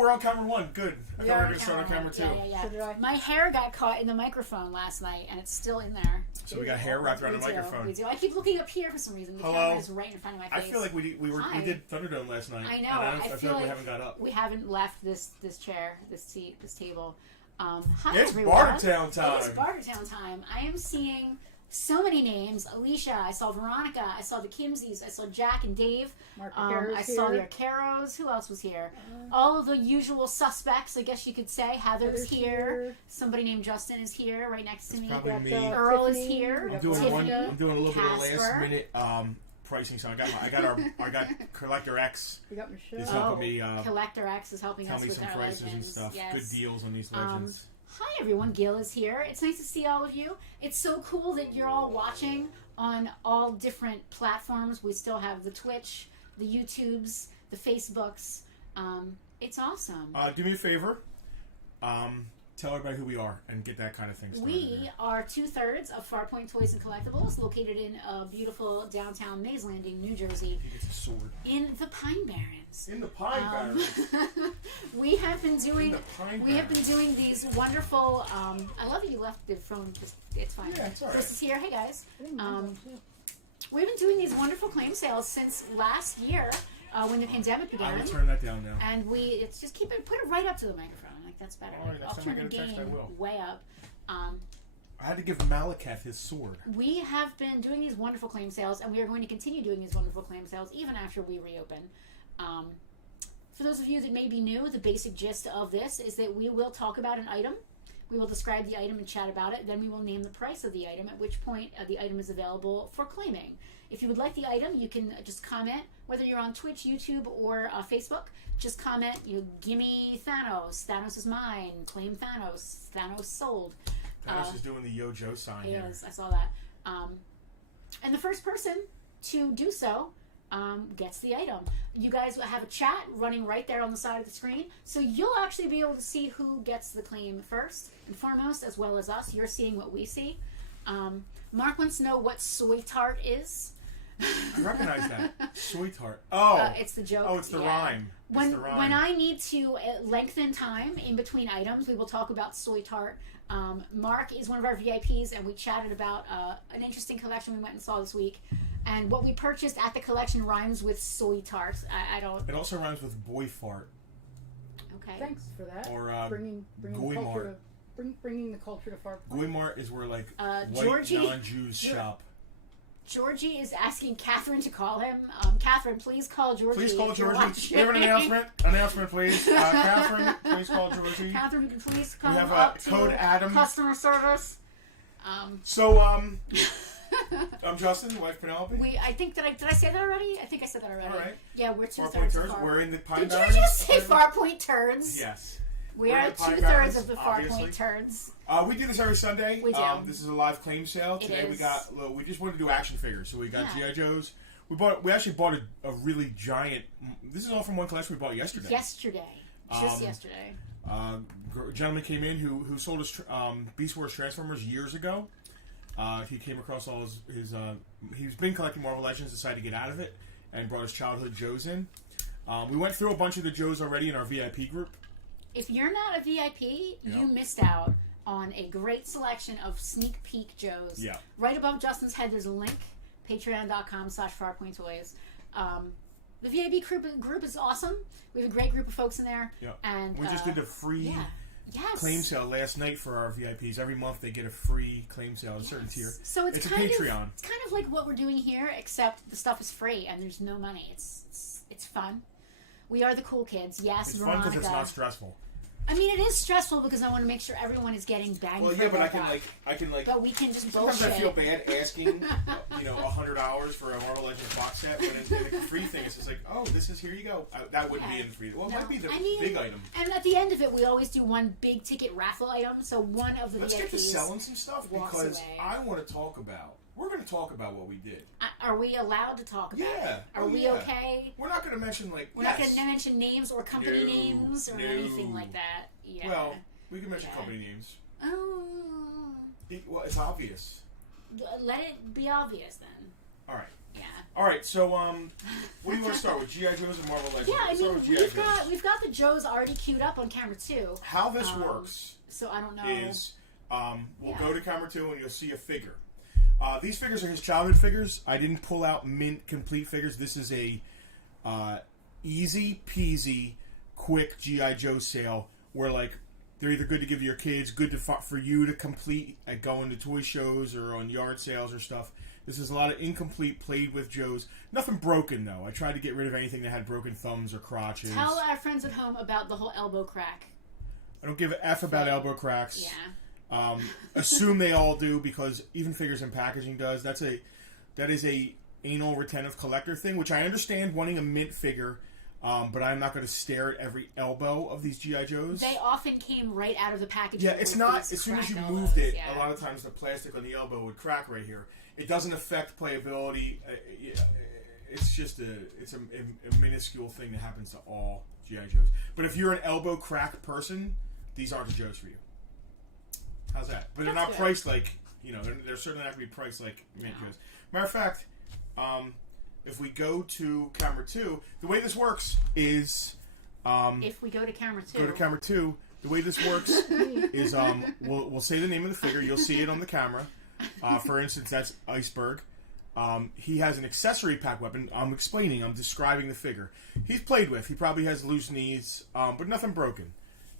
we're on camera 1. Good. I thought we were going to start on camera 2. Yeah. My hair got caught in the microphone last night, and it's still in there. So we got hair wrapped around the microphone. We do. I keep looking up here for some reason. The camera is right in front of my face. I feel like we did Thunderdome last night. I know. And I feel like we haven't got up. We haven't left this chair, this seat, this table. Hi, it's everyone. Bartertown time. It's Bartertown time. I am seeing so many names. Alicia, I saw Veronica, I saw the Kimsies, I saw Jack and Dave. I saw the Arcaros. Who else was here? All of the usual suspects, I guess you could say. Heather's here. Somebody named Justin is here, right next to me. Probably me. Earl is here. I'm doing a little bit of last minute pricing. So I got Collector X. We got Michelle. Is helping me. Collector X is helping us with some our prices legends. and stuff. Yes. Good deals on these legends. Hi everyone, Gil is here. It's nice to see all of you. It's so cool that you're all watching on all different platforms. We still have the Twitch, the YouTubes, the Facebooks. It's awesome. Do me a favor. Tell everybody who we are and get that kind of thing started. We are 2/3 of Farpoint Toys and Collectibles, located in a beautiful downtown Mays Landing, New Jersey. He gets a sword. In the Pine Barrens. In the Pine Barrens. we have been doing these wonderful. I love that you left the phone. It's fine. Yeah, it's all right. This is here. Hey guys. We've been doing these wonderful claim sales since last year when the pandemic began. I will turn that down now. And it's just put it right up to the microphone. Like that's better. All right, I'll turn the gain way up. I had to give Malekith his sword. We have been doing these wonderful claim sales, and we are going to continue doing these wonderful claim sales even after we reopen. For those of you that may be new, the basic gist of this is that we will talk about an item. We will describe the item and chat about it. Then we will name the price of the item, at which point the item is available for claiming. If you would like the item, you can just comment, whether you're on Twitch, YouTube, or Facebook. Just comment, gimme Thanos. Thanos is mine. Claim Thanos. Thanos sold. Thanos is doing the Yo Joe sign here. Yes, I saw that. And the first person to do so gets the item. You guys have a chat running right there on the side of the screen, so you'll actually be able to see who gets the claim first and foremost, as well as us. You're seeing what we see. Mark wants to know what soy tart is. I recognize that. Sweetheart. Oh. It's the joke. Oh, it's the rhyme. When I need to lengthen time in between items, we will talk about soy tart. Mark is one of our VIPs, and we chatted about an interesting collection we went and saw this week. And what we purchased at the collection rhymes with soy tart. I don't... It also rhymes with boy fart. Okay. Thanks for that. Or bringing the culture to Farpoint. Goy Mart is where white non-Jews shop. Georgie is asking Catherine to call him. Catherine, please call Georgie. Please call Georgie. We have an announcement. Announcement, please. Catherine, please call Georgie. Catherine, you can please come we have up code to Adam. customer service. I'm Justin, wife Penelope. Did I say that already? I think I said that already. All right. Yeah, we're 2/3 Farpoint of Turds. We're in the Pine Did Barrens. you just say Farpoint Turds? Yes. We are 2/3 of the Farpoint Turds. We do this every Sunday. We do. This is a live claim sale. Today we just wanted to do action figures. So we got G.I. Joes. We actually bought a really giant. This is all from one collection we bought yesterday. Just yesterday. A gentleman came in who sold us Beast Wars Transformers years ago. He came across all his he's been collecting Marvel Legends, decided to get out of it, and brought his childhood Joes in. We went through a bunch of the Joes already in our VIP group. If you're not a VIP, you missed out on a great selection of sneak peek Joes. Yeah. Right above Justin's head, there's a link, patreon.com/farpointtoys. The VIP group is awesome. We have a great group of folks in there. Yeah. And we just did a free claim sale last night for our VIPs. Every month they get a free claim sale at a certain tier. So it's a Patreon. It's kind of like what we're doing here, except the stuff is free and there's no money. It's fun. We are the cool kids. Yes, it's Veronica. fun because it's not stressful. I mean, it is stressful because I want to make sure everyone is getting bang for their buck. Well, yeah, but I can But we can just bullshit. Sometimes I feel bad asking, $100 for a Marvel Legends box set when it's in the free thing. It's just like, oh, this is here you go. That wouldn't be in the free. Well, it might be the big item. And at the end of it, we always do one big ticket raffle item. So one of the Let's get to selling some stuff because away. I want to talk about. We're going to talk about what we did. Are we allowed to talk about it? Are we okay? We're not going to mention We're not going to mention names or company names or anything like that. Yeah. Well, we can mention company names. Oh. Well, it's obvious. Let it be obvious then. All right. Yeah. All right, so what do you want to start with? G.I. Joes and Marvel Legends? Yeah, I Let's start mean, with G.I. Joes. we've got the Joes already queued up on camera 2. How this works So I don't know. is we'll go to camera 2 and you'll see a figure. These figures are his childhood figures. I didn't pull out mint complete figures. This is a easy peasy, quick G.I. Joe sale where like they're either good to give to your kids, good to for you to complete at going to toy shows or on yard sales or stuff. This is a lot of incomplete, played with Joes. Nothing broken, though. I tried to get rid of anything that had broken thumbs or crotches. Tell our friends at home about the whole elbow crack. I don't give an F about elbow cracks. Yeah. Assume they all do, because even Figures and Packaging does. That is a anal retentive collector thing, which I understand wanting a mint figure, but I'm not going to stare at every elbow of these G.I. Joes. They often came right out of the packaging. Yeah, it's not. As soon as you moved it, a lot of times the plastic on the elbow would crack right here. It doesn't affect playability. It's just a minuscule thing that happens to all G.I. Joes. But if you're an elbow crack person, these aren't the Joes for you. How's that? But they're not priced like, they're certainly not going to be priced like mint Joes. Matter of fact, if we go to camera 2, the way this works is... if we go to camera 2... Go to camera 2. The way this works is we'll say the name of the figure. You'll see it on the camera. For instance, that's Iceberg. He has an accessory pack weapon. I'm describing the figure. He's played with. He probably has loose knees, but nothing broken.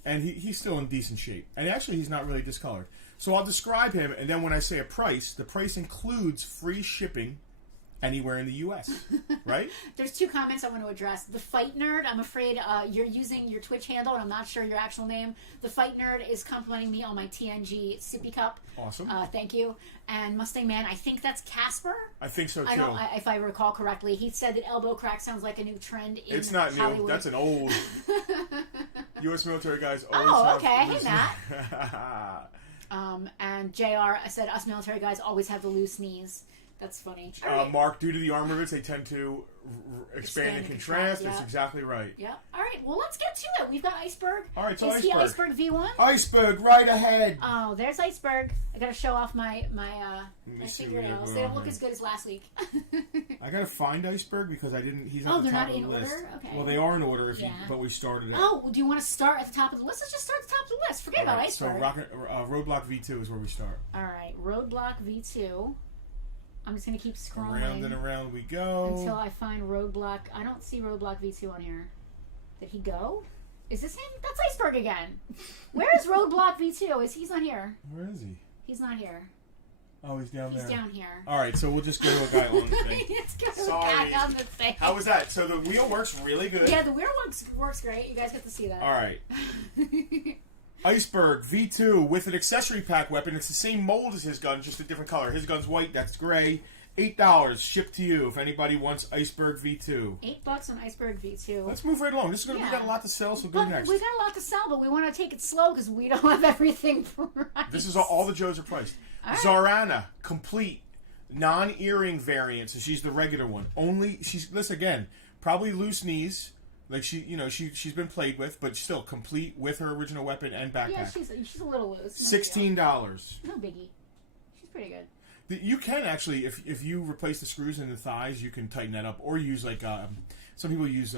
And he's still in decent shape. And actually, he's not really discolored. So I'll describe him, and then when I say a price, the price includes free shipping anywhere in the U.S., right? There's 2 comments I want to address. The Fight Nerd, I'm afraid you're using your Twitch handle, and I'm not sure your actual name. The Fight Nerd is complimenting me on my TNG sippy cup. Awesome. Thank you. And Mustang Man, I think that's Casper. I think so, too. If I recall correctly. He said that elbow crack sounds like a new trend in Hollywood. It's not new. That's an old... U.S. military guys always have... Hey, Matt. And JR said, us military guys always have the loose knees. That's funny. Right. Mark, due to the arm rivets, they tend to expand and contrast. That's exactly right. Yeah. All right. Well, let's get to it. We've got Iceberg. All right, so Is he Iceberg V1? Iceberg, right ahead. Oh, there's Iceberg. I got to show off my fingernails. They don't look as good as last week. I got to find Iceberg because he's at the top of the list. Order? Okay. Well, they are in order, but we started it. Oh, do you want to start at the top of the list? Let's just start at the top of the list. Forget about Iceberg. So Roadblock V2 is where we start. All right. Roadblock V2. I'm just going to keep scrolling. Around and around we go. Until I find Roadblock. I don't see Roadblock V2 on here. Did he go? Is this him? That's Iceberg again. Where is Roadblock V2? He's not here. Where is he? He's not here. Oh, he's down there. He's down here. All right, so we'll just go to a guy on the thing. Let's go to a guy on the thing. How was that? So the wheel works really good. Yeah, the wheel works great. You guys get to see that. All right. Iceberg V2 with an accessory pack weapon. It's the same mold as his gun, just a different color. His gun's white, that's gray. $8 shipped to you if anybody wants Iceberg V2. $8 on Iceberg V2. Let's move right along. We got a lot to sell, so go next. We got a lot to sell, but we want to take it slow because we don't have everything priced. This is all the Joes are priced. Right. Zarana, complete, non-earring variant, so she's the regular one. This again, probably loose knees. Like she's been played with, but still complete with her original weapon and backpack. Yeah, she's a little loose. $16. No biggie. She's pretty good. You can actually, if you replace the screws in the thighs, you can tighten that up, or use some people use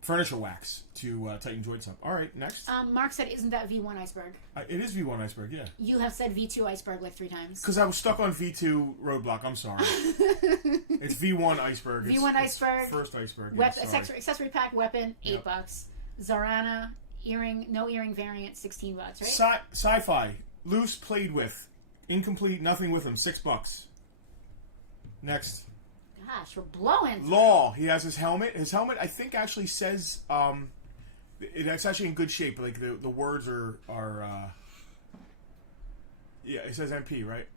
furniture wax to tighten joints up. All right, next. Mark said, "Isn't that V1 Iceberg?" It is V1 Iceberg, yeah. You have said V2 Iceberg like 3 times. Because I was stuck on V2 Roadblock. I'm sorry. It's V1 Iceberg. V1 Iceberg. First Iceberg. Accessory pack weapon, $8. Zarana no earring variant, $16. Right? Sci-fi loose played with, incomplete, nothing with them, $6. Next. Gosh, we're blowing. Law. He has his helmet. His helmet, I think, actually says it's actually in good shape. Like the words are yeah. It says MP, right?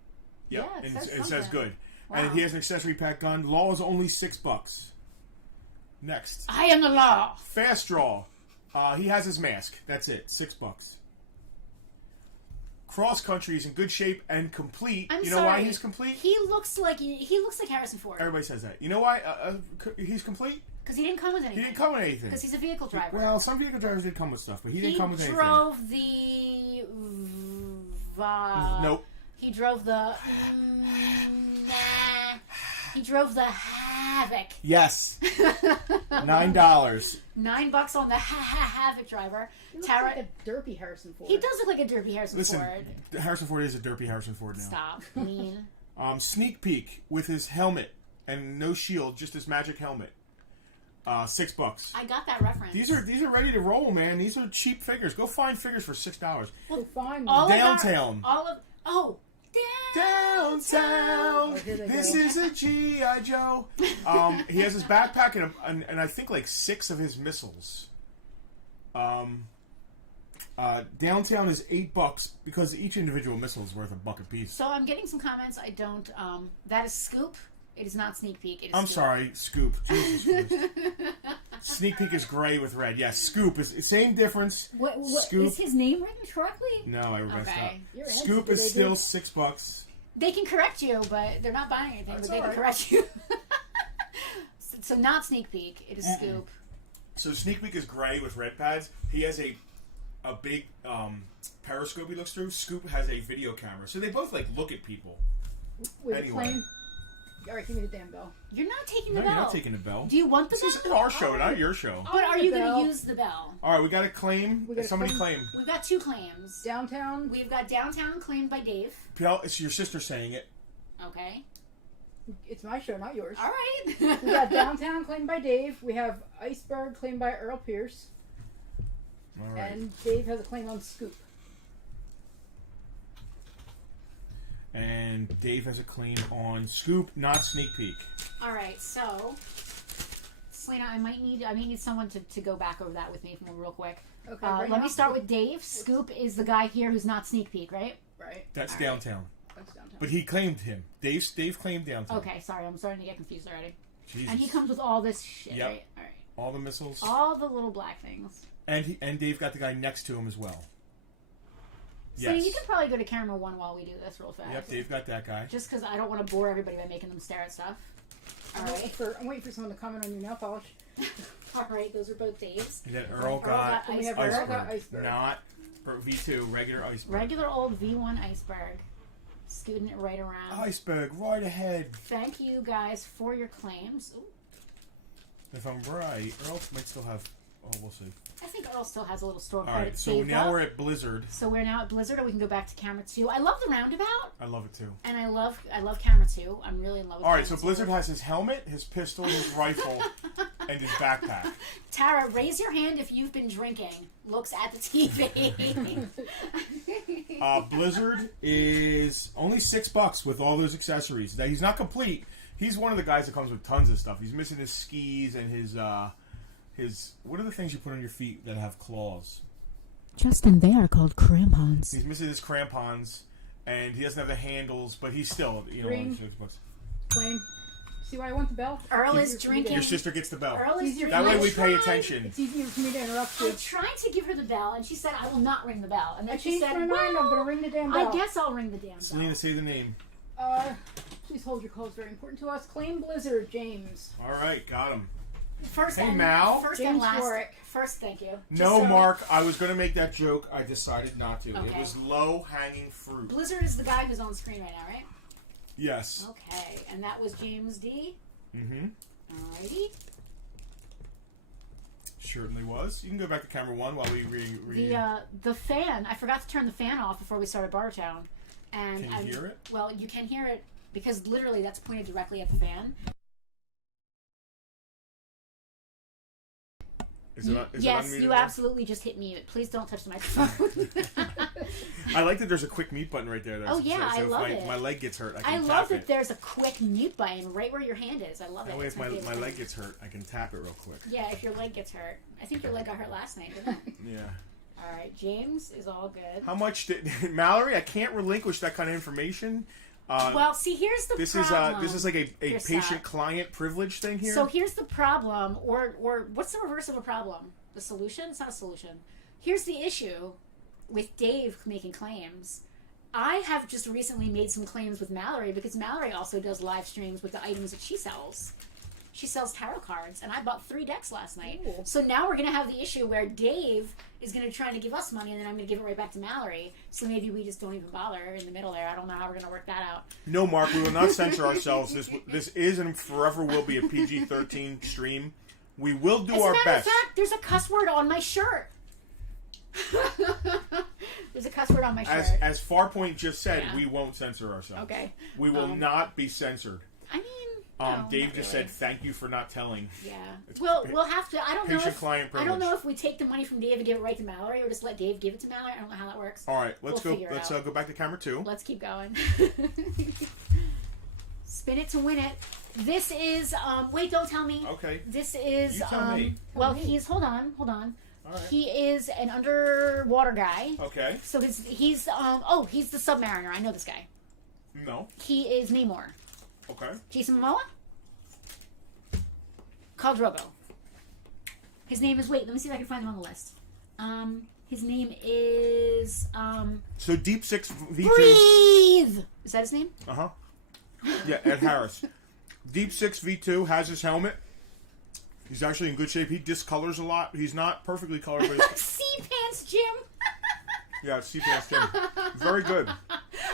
Yep. Yeah, it says good. Wow. And he has an accessory pack gun. Law is only $6. Next. I am the law. Fast draw. He has his mask. That's it. $6. Cross country is in good shape and complete. I'm you know sorry. why he's complete? He looks like Harrison Ford. Everybody says that. You know why he's complete? Because he didn't come with anything. He didn't come with anything. Because he's a vehicle driver. Well, some vehicle drivers did come with stuff, but he didn't come with anything. He drove the... Nope. He drove the... He drove the Havoc. Yes. $9. $9 on the Havoc driver. He looks Tara, like a derpy Harrison Ford. he does look like a derpy Harrison Listen, Ford. Harrison Ford is a derpy Harrison Ford now. Stop. Mean. Sneak peek with his helmet and no shield, just his magic helmet. $6. I got that reference. These are ready to roll, man. These are cheap figures. Go find figures for $6. Well, fine. all Downtown. Downtown. Oh, here they This go. is a G.I. Joe. He has his backpack and I think like 6 of his missiles. Downtown is $8 because each individual missile is worth $1 a piece. So I'm getting some comments. I don't. That is Scoop. It is not Sneak Peek. It is I'm Scoop. sorry, Scoop. Jesus Christ. Sneak Peek is gray with red. Yes, Scoop is same difference. What Scoop. is his name written correctly? No, I messed up. Okay. Your answer, Scoop did is they still do- $6. They can correct you, but they're not buying anything. That's But they can all right. correct you. So not Sneak Peek. It is Scoop. So Sneak Peek is gray with red pads. He has a big periscope he looks through. Scoop has a video camera. So they both like look at people. With Anyway. a claim. All right, give me the damn bell. You're not taking No, the you're bell. not taking the bell. Do you want the This bell? is our show, not your show. But are you The going bell. to use the bell? All right, we got a claim. We got a Somebody claim. claim. We've got 2 claims. Downtown. We've got Downtown claimed by Dave. Piel, it's your sister saying it. Okay. It's my show, not yours. All right. We got Downtown claimed by Dave. We have Iceberg claimed by Earl Pierce. All right. And Dave has a claim on Scoop. And Dave has a claim on Scoop, not Sneak Peek. All right. So, Selena, I might need someone to go back over that with me real quick. Okay. right Let now- me start with Dave. Scoop is the guy here who's not Sneak Peek, right? Right. That's All right. Downtown. That's Downtown. But he claimed him. Dave claimed Downtown. Okay, sorry, I'm starting to get confused already. Jesus. And he comes with all this shit, Yep. right? All right. All the missiles. All the little black things. And Dave got the guy next to him as well. So Yes. you can probably go to camera 1 while we do this real fast. Yep, Dave got that guy. Just because I don't want to bore everybody by making them stare at stuff. All I'm waiting right. I'm waiting for someone to comment on your nail polish. All right, those are both Dave's. And then Earl got got And we have Iceberg. Earl got Iceberg. Iceberg. Not for V2, regular Iceberg. Regular old V1 Iceberg. Scooting it right around. Iceberg, right ahead. Thank you guys for your claims. Ooh, If I'm right, Earl might still have... Oh, we'll see. I think Earl still has a little store All credit right, so saved now up. we're at Blizzard. So we're now at Blizzard, or we can go back to camera 2. I love the roundabout, I love it too. and I love camera 2. I'm really in love with All right, camera so 2. Blizzard has his helmet, his pistol, his rifle, and his backpack. Tara, raise your hand if you've been drinking. Looks at the TV. Blizzard is only $6 with all those accessories. Now, he's not complete. He's one of the guys that comes with tons of stuff. He's missing his skis and his what are the things you put on your feet that have claws? Justin, they are called crampons. He's missing his crampons, and he doesn't have the handles, but he's still, Ring. only $6. Claim. See why I want the bell? Earl It's is easier for me to- drinking. Your sister gets the bell. Earl is Easier- drinking. That way I we pay tried- attention. It's easier for me to interrupt you. I tried to give her the bell, and she said, I will not ring the bell. And then I she changed said, my mind. I'm well, going to ring the damn bell. I guess I'll ring the damn bell. Selena, say the name. Please hold your calls. Very important to us. Claim Blizzard, James. All right, got him. First Hey, and Mal. First James and last. Warwick. First, thank you. No, Just so- Mark, I was going to make that joke. I decided not to. It Okay. was low-hanging fruit. Blizzard is the guy who's on screen right now, right? Yes. Okay, and that was James D. Mm-hmm. Alrighty. Certainly was. You can go back to camera 1 while we The fan. I forgot to turn the fan off before we started Bartertown. And Can you hear it? Well, you can hear it because literally that's pointed directly at the fan. Is it Yes, unmuted you now? absolutely just hit mute. Please don't touch the microphone. I like that there's a quick mute button right there. Though. Oh, yeah, I if love my, it. my leg gets hurt, I I can love tap that it. there's a quick mute button right where your hand is. I love That it. way, It's if my favorite leg thing. gets hurt, I can tap it real quick. Yeah, if your leg gets hurt. I think your leg got hurt last night, didn't it? Yeah. All right, James is all good. How much did Mallory? I can't relinquish that kind of information. Well, see, here's the This problem. is like a Here's patient-client privilege thing here. So here's the problem, or what's the reverse of a problem? The solution? It's not a solution. Here's the issue with Dave making claims. I have just recently made some claims with Mallory because Mallory also does live streams with the items that she sells. She sells tarot cards, and I bought 3 decks last night. Ooh. So now we're going to have the issue where Dave is going to try to give us money, and then I'm going to give it right back to Mallory. So maybe we just don't even bother in the middle there. I don't know how we're going to work that out. No, Mark, we will not censor ourselves. This is and forever will be a PG-13 stream. We will do our As a matter best. of fact, there's a cuss word on my shirt. There's a cuss word on my shirt. As Farpoint just said, Yeah. we won't censor ourselves. Okay. We will not be censored. I mean, no, Dave not just really. said thank you for not telling. Yeah. It's We'll have to. I don't know. patient-client I don't know privilege. if we take the money from Dave and give it right to Mallory, or just let Dave give it to Mallory. I don't know how that works. All right, let's We'll go. figure it Let's out. go back to camera 2. Let's keep going. Spin it to win it. This is. Wait, don't tell me. Okay. This is. You tell me. Well, he's. Hold on. All right. He is an underwater guy. Okay. So he's he's the Submariner. I know this guy. No. He is Namor. Okay. Jason Momoa? Khal Drogo. His name is, wait, let me see if I can find him on the list. His name is, So Deep Six V2. Breathe! Is that his name? Uh-huh. Yeah, Ed Harris. Deep Six V2 has his helmet. He's actually in good shape. He discolors a lot. He's not perfectly colored, but he's, Sea Pants Jim! yeah, it's C-Pants Jim. Very good.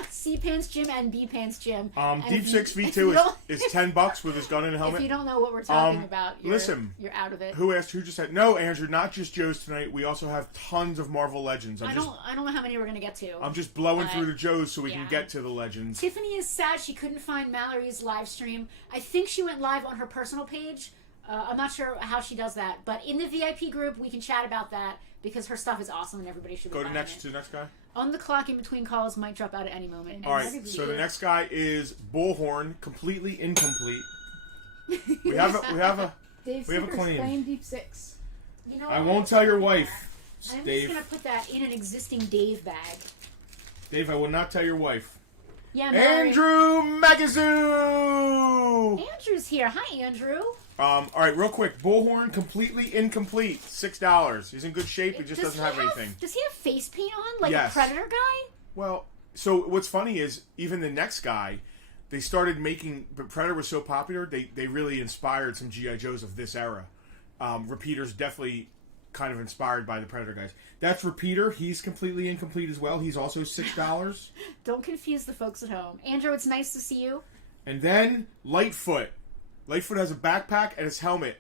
C Pants Jim and B Pants Jim. And Deep if you- Six if you V2 don't- is $10 with his gun and If helmet. you don't know what we're talking about, you're, listen. you're out of it. Who asked? Who just said? No, Andrew, not just Joe's tonight. We also have tons of Marvel Legends. I don't know how many we're gonna get to. I'm just blowing But, through the Joes so we can yeah. get to the Legends. Tiffany is sad she couldn't find Mallory's live stream. I think she went live on her personal page. I'm not sure how she does that, but in the VIP group we can chat about that because her stuff is awesome and everybody should be Go to buying next it. to the next guy. On the clock in between calls might drop out at any moment. All right. So the next guy is Bullhorn, completely incomplete. We have a. Dave We have a Seeker's claim. claim Deep Six. You know I what? won't tell your wife, I'm Dave. just gonna put that in an existing Dave bag. Dave, I will not tell your wife. Yeah, Mallory. Andrew Magazoo. Andrew's here. Hi, Andrew. All right, real quick. Bullhorn, completely incomplete. $6. He's in good shape. He just Does doesn't have anything. Does he have face paint on, like Yes. a Predator guy? Well, so what's funny is even the next guy, they started making. But Predator was so popular, they really inspired some GI Joes of this era. Repeater's definitely kind of inspired by the Predator guys. That's Repeater. He's completely incomplete as well. He's also $6. Don't confuse the folks at home. Andrew, it's nice to see you. And then Lightfoot. Lightfoot has a backpack and his helmet.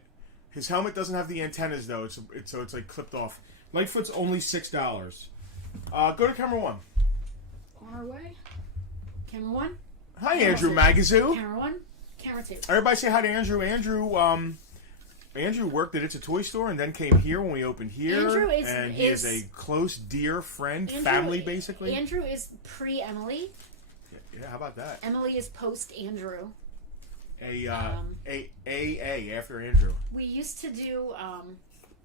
His helmet doesn't have the antennas though. It's like clipped off. Lightfoot's only $6. Go to camera 1. On our way. Camera 1, Hi, Andrew Magazoo. camera 1, camera 2. Everybody say hi to Andrew. Andrew worked at It's a Toy Store and then came here when we opened here. Andrew is- and he is a close, dear friend, family basically. Andrew is pre-Emily. Yeah, how about that? Emily is post-Andrew. A after Andrew. We used to do,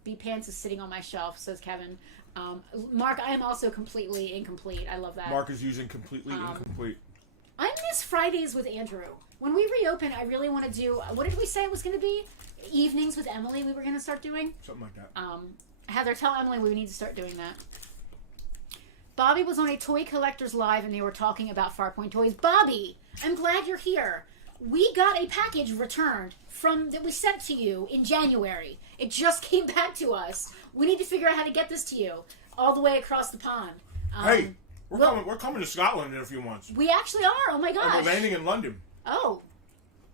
B Pants is sitting on my shelf, says Kevin. Mark, I am also completely incomplete. I love that. Mark is using completely incomplete. I miss Fridays with Andrew. When we reopen, I really want to do, what did we say it was going to be? Evenings with Emily we were going to start doing. Something like that. Heather, tell Emily we need to start doing that. Bobby was on a Toy Collectors Live and they were talking about Farpoint toys. Bobby, I'm glad you're here. We got a package returned that we sent to you in January. It just came back to us. We need to figure out how to get this to you all the way across the pond. Hey, we're coming to Scotland in a few months. We actually are. Oh my And gosh. we're landing in London. Oh,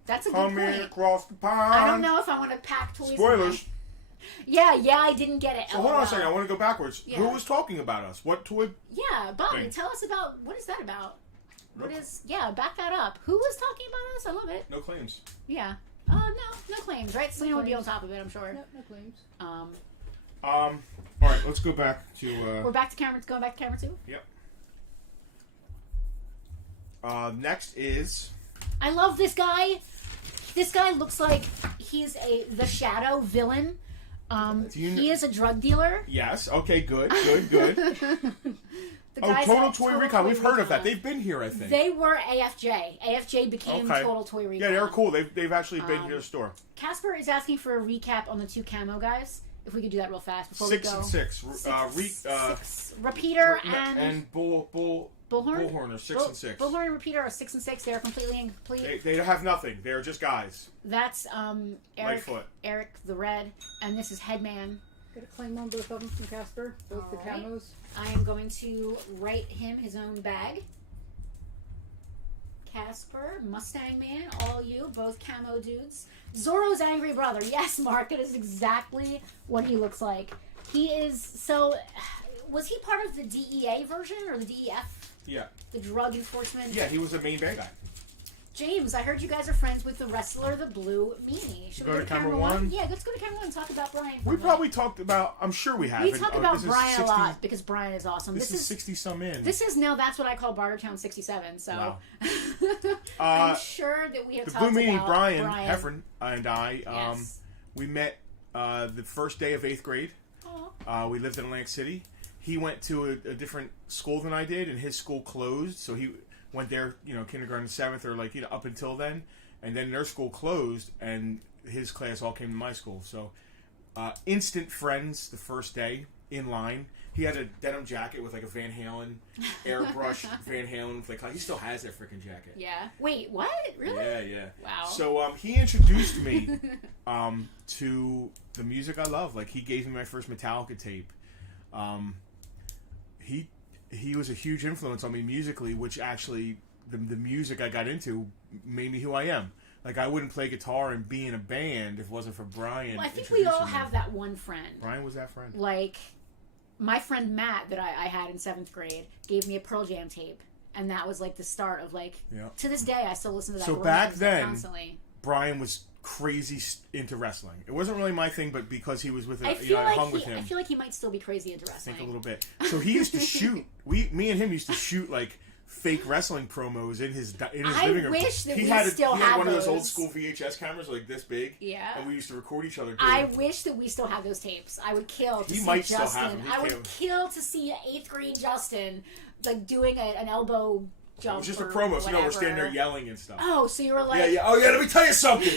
that's a good Coming point. across the pond. I don't know if I want to pack toys. in Spoilers. there. Yeah, I didn't get it. So hold on a LOL. second. I want to go backwards. Yeah. Who was talking about us? What toy? Yeah, Bobby, Thing. tell us about what is that about? What No. is? Yeah, back that up. Who was talking about us? I love it. No claims. Yeah. No claims, right? Selena will be on top of it, I'm sure. No claims. All right, let's go back to. We're back to camera. Going back to camera 2. Yep. Next is. I love this guy. This guy looks like he's the Shadow villain. He is a drug dealer. Yes. Okay. Good. Good. The Oh, guys Total at Toy Recon. We've heard of that. They've been here, I think. They were AFJ. AFJ became Okay. Total Toy Recon. Yeah, they're cool. They've actually been here to the store. Casper is asking for a recap on the 2 camo guys. If we could do that real fast before 6 we go. and 6. Six. Repeater and Bull Bullhorn? Bullhorn are 6 and 6. Bullhorn and Repeater are 6 and 6. They are completely incomplete. They have nothing. They are just guys. That's Lightfoot. Eric the Red, and this is Headman. Got a claim on both of them from Casper. Both the Alright. camos. I am going to write him his own bag. Casper, Mustang Man, all you, both camo dudes. Zorro's angry brother. Yes, Mark, it is exactly what he looks like. He is, so, was he part of the DEA version or the DEF? Yeah. The Drug Enforcement? Yeah, he was the main bad guy. James, I heard you guys are friends with the wrestler, the Blue Meanie. Should we Go to camera one? Yeah, let's go to camera one and talk about Brian. for We a minute. probably talked about, I'm sure we have. We talk about this is Brian 60 a lot because Brian is awesome. This is 60 some in. This is now, that's what I call Bartertown 67, so Wow. I'm sure that we have The talked Blue Meanie, about Brian Heffron, and I, Yes. we met the first day of 8th grade. Aw. We lived in Atlantic City. He went to a different school than I did, and his school closed, so he went there, kindergarten, 7th, or up until then, and then their school closed, and his class all came to my school. So, instant friends the first day in line. He had a denim jacket with a Van Halen airbrush Van Halen he still has that freaking jacket. Yeah. Wait, what? Really? Yeah. Wow. So he introduced me to the music I love. He gave me my first Metallica tape. He was a huge influence on me musically, which actually the music I got into made me who I am. I wouldn't play guitar and be in a band if it wasn't for Brian. Well, I think we all have that one friend. Brian was that friend. My friend Matt that I had in 7th grade gave me a Pearl Jam tape, and that was the start of to this day I still listen to that. So Pearl back Jam then, constantly. Brian was crazy into wrestling. It wasn't really my thing, but because he was with it, I hung with him. I feel like he might still be crazy into I wrestling. think a little bit. So he used to shoot. Me and him used to shoot fake wrestling promos in his living room. I wish that he we had still he had had one of those those. old school VHS cameras this big. Yeah. And we used to record each other. I wish that we still had those tapes. I would kill to He see might still Justin. have them. He I would can't. kill to see 8th grade Justin doing an elbow jump. It was just a or promo, so whatever. we're standing there yelling and stuff. Oh, so you were Yeah. Oh yeah, let me tell you something.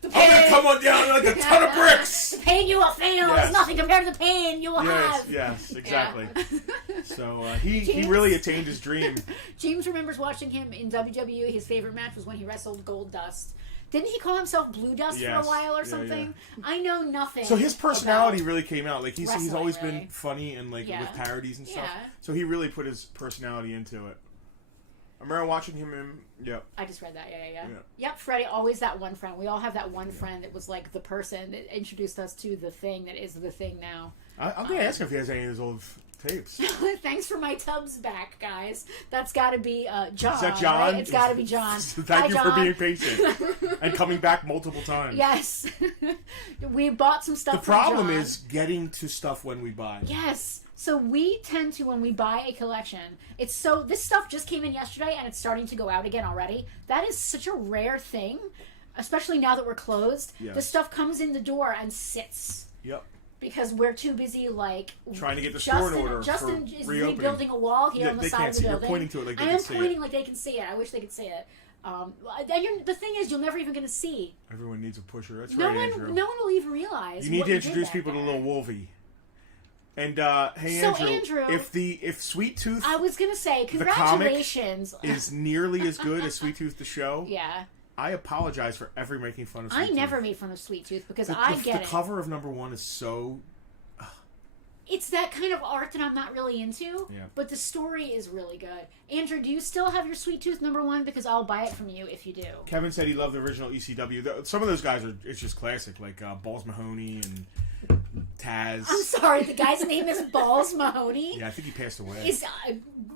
The I'm gonna come on down like a ton of bricks. The pain you will feel Yes. is nothing compared to the pain you will have. Yes, exactly. Yeah. So he James- really attained his dream. James remembers watching him in WWE. His favorite match was when he wrestled Gold Dust. Didn't he call himself Blue Dust for Yes. a while or Yeah, something? yeah. I know nothing. So his personality about really came out. He's wrestling, always really. been funny and Yeah. with parodies and stuff. Yeah. So he really put his personality into it. I remember watching him Yep. I just read that. Yeah. Yeah. Yep, Freddie, always that one friend. We all have that one friend that was the person that introduced us to the thing that is the thing now. I'm gonna ask him if he has any of his old tapes. Thanks for my tubs back, guys. That's got to be John. Is that John? Right? It's got to be John. Thank Hi, you John. for being patient and coming back multiple times. Yes. We bought some stuff The for problem John. is getting to stuff when we buy. Yes. So we tend to, when we buy a collection, this stuff just came in yesterday and it's starting to go out again already. That is such a rare thing, especially now that we're closed. Yes. The stuff comes in the door and sits. Yep. Because we're too busy, trying to get the store in order Justin for is reopening. rebuilding a wall here Yeah, on the they side can't of the see. You're building. pointing to it like they I can am see pointing it. like they can see it. I wish they could see it. The thing is, you're never even going to see. Everyone needs a pusher. That's No right, one, Andrew. no one will even realize. You need what to you did introduce back people to there. Little Wolvie. And hey, So, Andrew, Andrew, if Sweet Tooth I was going to say, the comic congratulations. is nearly as good as Sweet Tooth the show, Yeah. I apologize for ever making fun of Sweet Tooth. I never made fun of Sweet Tooth because The I get the it. cover of #1 is so. It's that kind of art that I'm not really into, Yeah. but the story is really good. Andrew, do you still have your Sweet Tooth #1? Because I'll buy it from you if you do. Kevin said he loved the original ECW. Some of those guys it's just classic, like Balls Mahoney and Taz. I'm sorry, the guy's name is Balls Mahoney. Yeah, I think he passed away. Is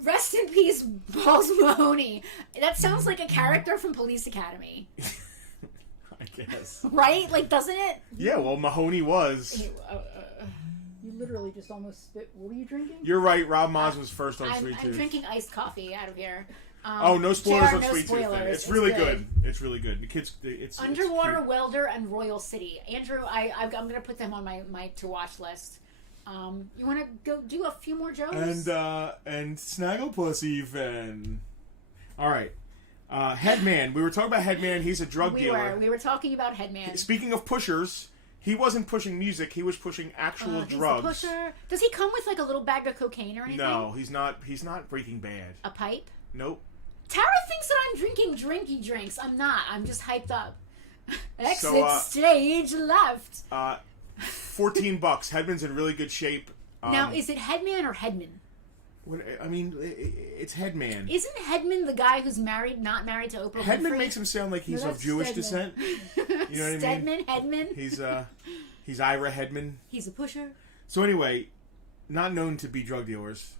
rest in peace, Balls Mahoney. That sounds like a character from Police Academy, I guess. right? Doesn't it? Yeah, well, Mahoney was. You literally just almost spit. What are you drinking? You're right. Rob Moz was first on Sweet I'm Tooth. drinking iced coffee out of here. No spoilers JR, on no Sweet Tooth. spoilers. Then. It's It's really good. good. It's really good. The kids, it's Underwater cute. Welder and Royal City. Andrew, I'm going to put them on my to watch list. You want to go do a few more jokes? And Snagglepuss even. All right, Headman. We were talking about Headman. He's a drug dealer. We were talking about Headman. Speaking of pushers, He wasn't pushing music. He was pushing actual drugs. He's the pusher. Does he come with like a little bag of cocaine or anything? No, he's not. He's not Breaking Bad. A pipe? Nope. Tara thinks that I'm drinking drinky drinks. I'm not. I'm just hyped up. Exit stage left. $14. Headman's in really good shape. Now, is it Headman or Headman? I mean, it's Headman. Isn't Headman the guy who's not married to Oprah Winfrey? Headman makes him sound like he's of Jewish descent. You know what I mean? Stedman, Headman. He's Ira Headman. He's a pusher. So anyway, not known to be drug dealers.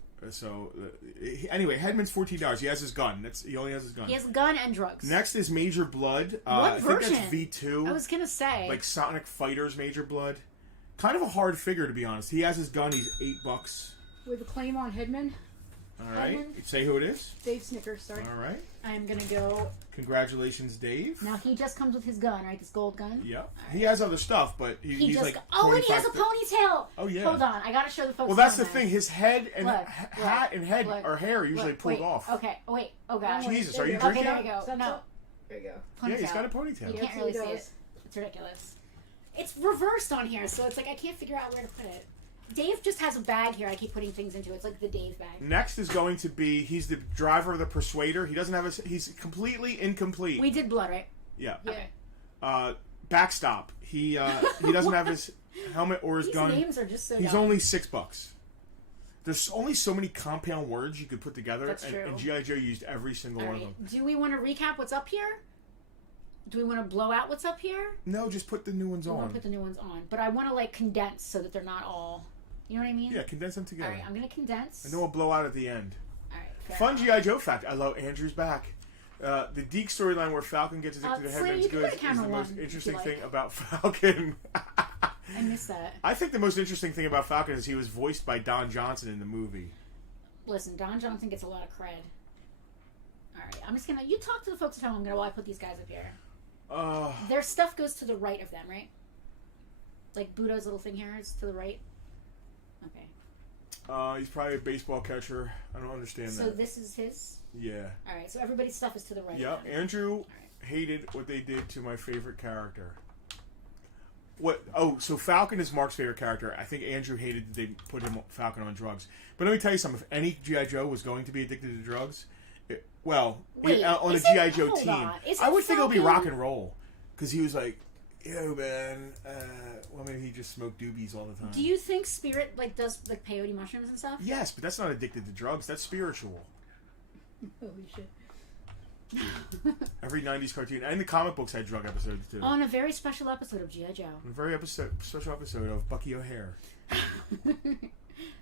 Anyway, Headman's $14. He has his gun. He only has his gun. He has a gun and drugs. Next is Major Blood. What version? I think that's V2. I was gonna say like Sonic Fighters Major Blood. Kind of a hard figure, to be honest. He has his gun. He's $8. With a claim on Headman. All right. Headman? Say who it is. Dave Snickers, sorry. All right. I'm gonna go. Congratulations, Dave. Now he just comes with his gun, right? This gold gun. Yep. Right. He has other stuff, but he's just like. And he has a ponytail. Oh yeah. Hold on, I gotta show the folks. Well, that's the thing. His head and hat and hair are usually pulled wait, off. Okay. Oh wait. Oh god. Jesus, are you Okay, drinking? there you go. No. There you go. Ponytail. Yeah, he's got a ponytail. You can't really see it. It's ridiculous. It's reversed on here, so it's like I can't figure out where to put it. Dave just has a bag here. I keep putting things into. It's like the Dave bag. Next is going to be he's the driver of the Persuader. He doesn't have he's completely incomplete. We did blood, right? Yeah. Okay. Backstop. He doesn't have his helmet or his gun. These names are just so He's dumb. only $6. There's only so many compound words you could put together, That's true. and G.I. Joe used every single one of them. Do we want to recap what's up here? Do we want to blow out what's up here? No, just put the new ones on. I want to put the new ones on, but I want to like condense so that they're not all. You know what I mean? Yeah, condense them together. All right, I'm gonna condense. And then we'll blow out at the end. All right. Fun G.I. Joe fact. I love Andrew's back. The Deke storyline where Falcon gets addicted to Headman's goods is the most interesting thing about Falcon. I missed that. I think the most interesting thing about Falcon is he was voiced by Don Johnson in the movie. Listen, Don Johnson gets a lot of cred. All right, I'm just gonna. You talk to the folks at home. While I put these guys up here. Their stuff goes to the right of them, right? Like Budo's little thing here is to the right. Okay. He's probably a baseball catcher. I don't understand that. So this is his? Yeah. All right, so everybody's stuff is to the right. Yep. Andrew hated what they did to my favorite character. What? Oh, so Falcon is Mark's favorite character. I think Andrew hated that they put Falcon on drugs. But let me tell you something. If any G.I. Joe was going to be addicted to drugs, on the G.I. Joe team, I would think it would be rock and roll. Because he was like, yo, man, well, maybe he just smoked doobies all the time. Do you think Spirit does peyote mushrooms and stuff? Yes, but that's not addicted to drugs. That's spiritual. Holy shit. Every 90s cartoon and the comic books had drug episodes too. On a very special episode of G.I. Joe. A very special episode of Bucky O'Hare.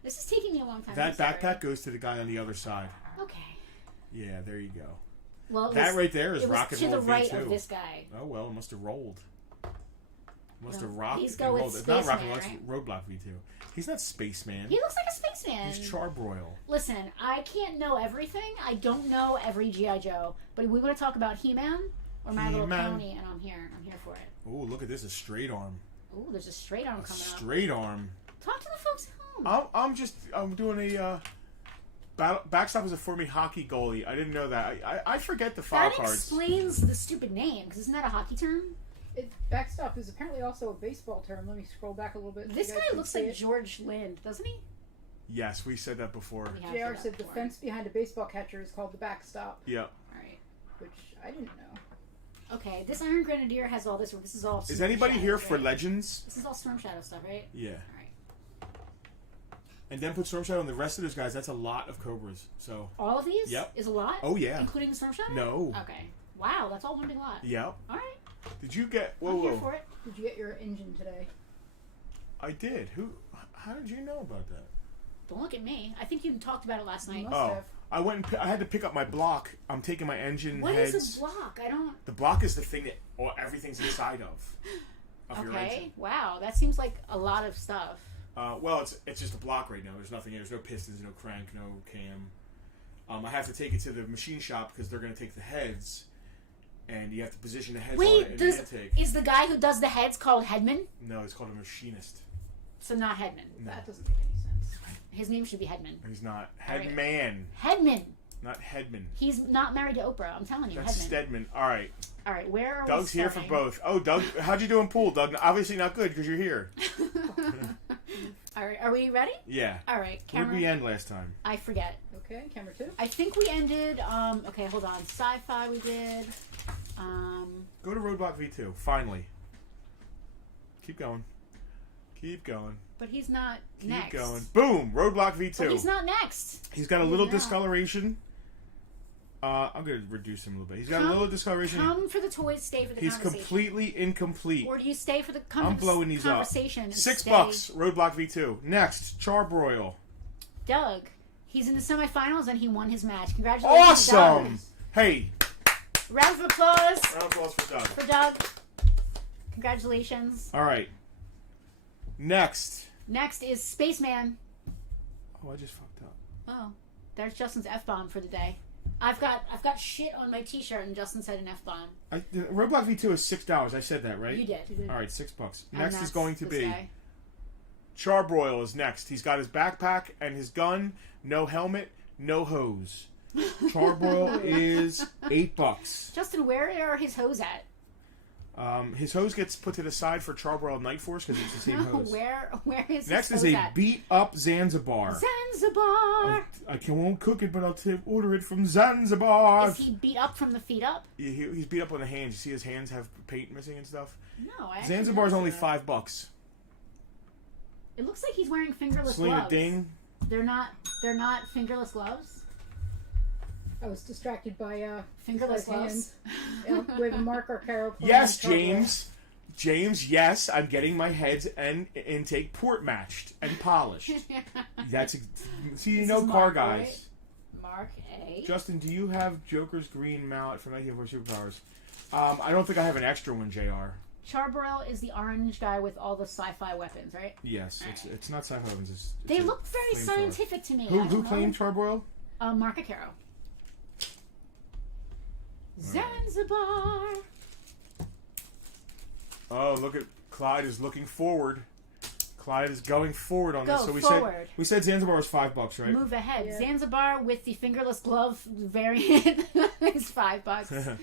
This is taking me a long time. That backpack goes to the guy on the other side. Okay. Yeah, there you go. Well, that right there is rock and roll to the right V2. of this guy. Oh well, it must have rolled. Must have He's rocked and go with rolled. It's not rock and roll. Spaceman, It's Roadblock V2. He's not Spaceman. He looks like a spaceman. He's Charbroil. Listen, I can't know everything. I don't know every G.I. Joe. But we want to talk about He-Man or My Little Pony, and I'm here. I'm here for it. Oh, look at this. A straight arm. Oh, there's a straight arm coming up. Straight arm. Talk to the folks at home. I'm doing a backstop is a for me hockey goalie. I didn't know that. I forget the foul cards. That explains the stupid name, because isn't that a hockey term? Backstop is apparently also a baseball term. Let me scroll back a little bit. This guy looks like George Lind, doesn't he? Yes, we said that before. JR said the fence behind a baseball catcher is called the backstop. Yeah. Alright. Which I didn't know. Okay, this Iron Grenadier has all this. This is all. Is anybody here for right? Legends? This is all Storm Shadow stuff, right? Yeah. Alright. And then put Storm Shadow on the rest of those guys. That's a lot of Cobras. So. All of these? Yep. Is a lot? Oh yeah. Including the Storm Shadow? No. Okay. Wow, that's all one big lot. Yep. Alright. Did you get? I'm here for it. Did you get your engine today? I did. How did you know about that? Don't look at me. I think you talked about it last night. I went. I had to pick up my block. I'm taking my engine heads. What is a block? I don't. The block is the thing that everything's inside of your engine. Okay. Wow, that seems like a lot of stuff. Well, it's just a block right now. There's nothing. There's no pistons, no crank, no cam. I have to take it to the machine shop because they're going to take the heads, and you have to position the heads on it in the intake. Is the guy who does the heads called Headman? No, it's called a machinist. So not Headman. No. That doesn't make any sense. His name should be Headman. He's not. Headman. Headman. Not Headman. He's not married to Oprah. I'm telling you. That's Headman. Stedman. All right. All right, where are Doug's we here for starting? both. Oh, Doug, how'd you do in pool, Doug? Obviously not good because you're here. All right, are we ready? Yeah. All right, Where'd camera. we end last time? I forget. Okay, camera 2. I think we ended. Okay, hold on. Sci-fi we did. Go to Roadblock V2. Finally. Keep going. Keep going. But he's not Keep next. going. Boom! Roadblock V2. But he's not next. He's got a little not. discoloration. I'm going to reduce him a little bit. He's got a little discoloration. Come for the toys, stay for the He's conversation. completely incomplete. Or do you stay for the I'm blowing these up. conversation? and $6. stay- Roadblock V2. Next, Charbroil. Doug. He's in the semifinals and he won his match. Congratulations, Awesome! Doug. Hey, Round of applause round of applause for Doug. for Doug. Congratulations. All right. Next. Next is Spaceman. Oh, I just fucked up. Oh, there's Justin's F-bomb for the day. I've got shit on my T-shirt and Justin said an F-bomb. Roadblock V2 is $6. I said that, right? You did. All right, $6. And Next is that's going to this be guy. Charbroil is next. He's got his backpack and his gun. No helmet, no hose. Charbroil is $8. Justin, where are his hose at? His hose gets put to the side for Charbroil Night Force because it's the same hose. Where is Next his is hose a at? beat up Zanzibar. Zanzibar. Won't cook it, but I'll order it from Zanzibar. Is he beat up from the feet up? He's beat up on the hands. You see his hands have paint missing and stuff. No, I actually Zanzibar's don't only see that. $5. It looks like he's wearing fingerless Selena gloves. Ding. They're not fingerless gloves. I was distracted by Fingerless his gloves. hands. With Mark Arcaro. playing Yes, on Charbroil. James. James, yes, I'm getting my heads and intake port matched and polished. That's see, you This know, is car Mark, guys. right? Mark A. Justin, do you have Joker's green mallet from 1984 Superpowers? I don't think I have an extra one, Jr. Charbroil is the orange guy with all the sci-fi weapons, right? Yes, it's not sci-fi weapons. It's They a look very flamethrower. scientific to me. Who I don't claimed know. Charbroil? Mark Acaro. Zanzibar. Oh, look at Clyde is looking forward. Clyde is going forward on Go this. So forward. we said Zanzibar was $5, right? Move ahead. Yeah. Zanzibar with the fingerless glove variant is $5.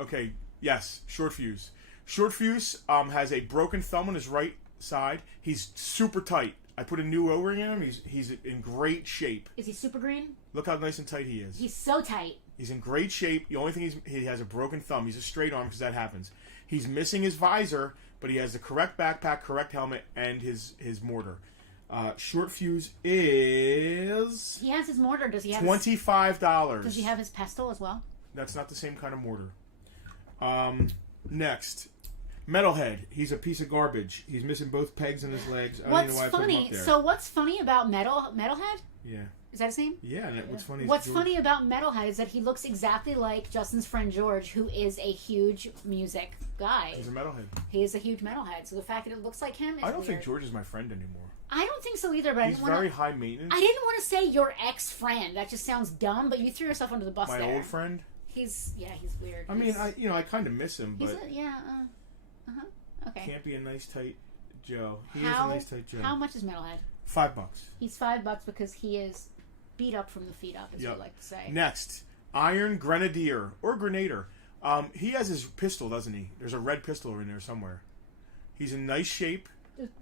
Okay, yes, Short Fuse. Short Fuse has a broken thumb on his right side. He's super tight. I put a new O-ring in him. He's in great shape. Is he super green? Look how nice and tight he is. He's so tight. He's in great shape. The only thing he has a broken thumb. He's a straight arm because that happens. He's missing his visor, but he has the correct backpack, correct helmet, and his mortar. Short Fuse is He has his mortar. Does he have $25. Does he have his pestle as well? That's not the same kind of mortar. Next, Metalhead. He's a piece of garbage. He's missing both pegs in his legs. I don't even know why I put him up there. So what's funny about Metalhead? Yeah. Is that his name? Yeah, and what's funny is What's George- funny about Metalhead is that he looks exactly like Justin's friend George, who is a huge music guy. He's a metalhead. He is a huge metalhead. So the fact that it looks like him is I don't think weird. George is my friend anymore. I don't think so either, but He's I didn't very want high maintenance. I didn't want to say your ex-friend. That just sounds dumb, but you threw yourself under the bus My there. old friend. He's weird. I mean, I kind of miss him, He's but okay. can't be a nice tight Joe. He How- is a nice tight Joe. How much is Metalhead? $5. He's $5 because he is beat up from the feet up, as Yep. we like to say. Next, Iron Grenadier or Grenader. He has his pistol, doesn't he? There's a red pistol in there somewhere. He's in nice shape.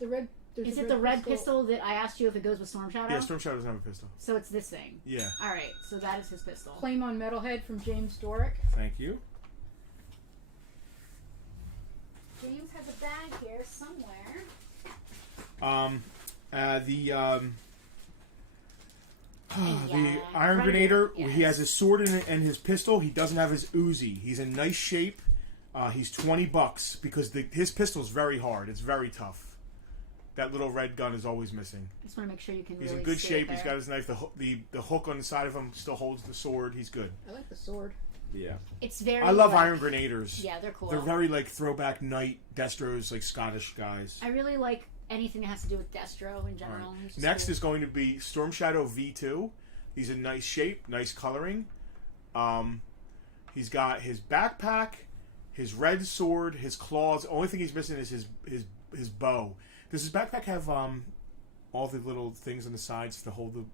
The red. There's Is a it the red pistol that I asked you if it goes with Storm Shadow? Yeah, Storm Shadow doesn't have a pistol. So it's this thing. Yeah. All right. So that is his pistol. Claim on Metalhead from James Dorick. Thank you. James has a bag here somewhere. The Iron Predator, Grenader, he has his sword and his pistol. He doesn't have his Uzi. He's in nice shape. He's $20 because his pistol is very hard. It's very tough. That little red gun is always missing. Just want to make sure you can. He's really in good see shape. it He's there. got his knife. The hook on the side of him still holds the sword. He's good. I like the sword. Yeah. It's very. I love like- Iron Grenaders. Yeah, they're cool. They're very like throwback knight Destros, like Scottish guys. I really like anything that has to do with Destro in general. It's just Next cool. is going to be Storm Shadow V2. He's in nice shape, nice coloring. He's got his backpack, his red sword, his claws. The only thing he's missing is his bow. Does his backpack have all the little things on the sides to hold the?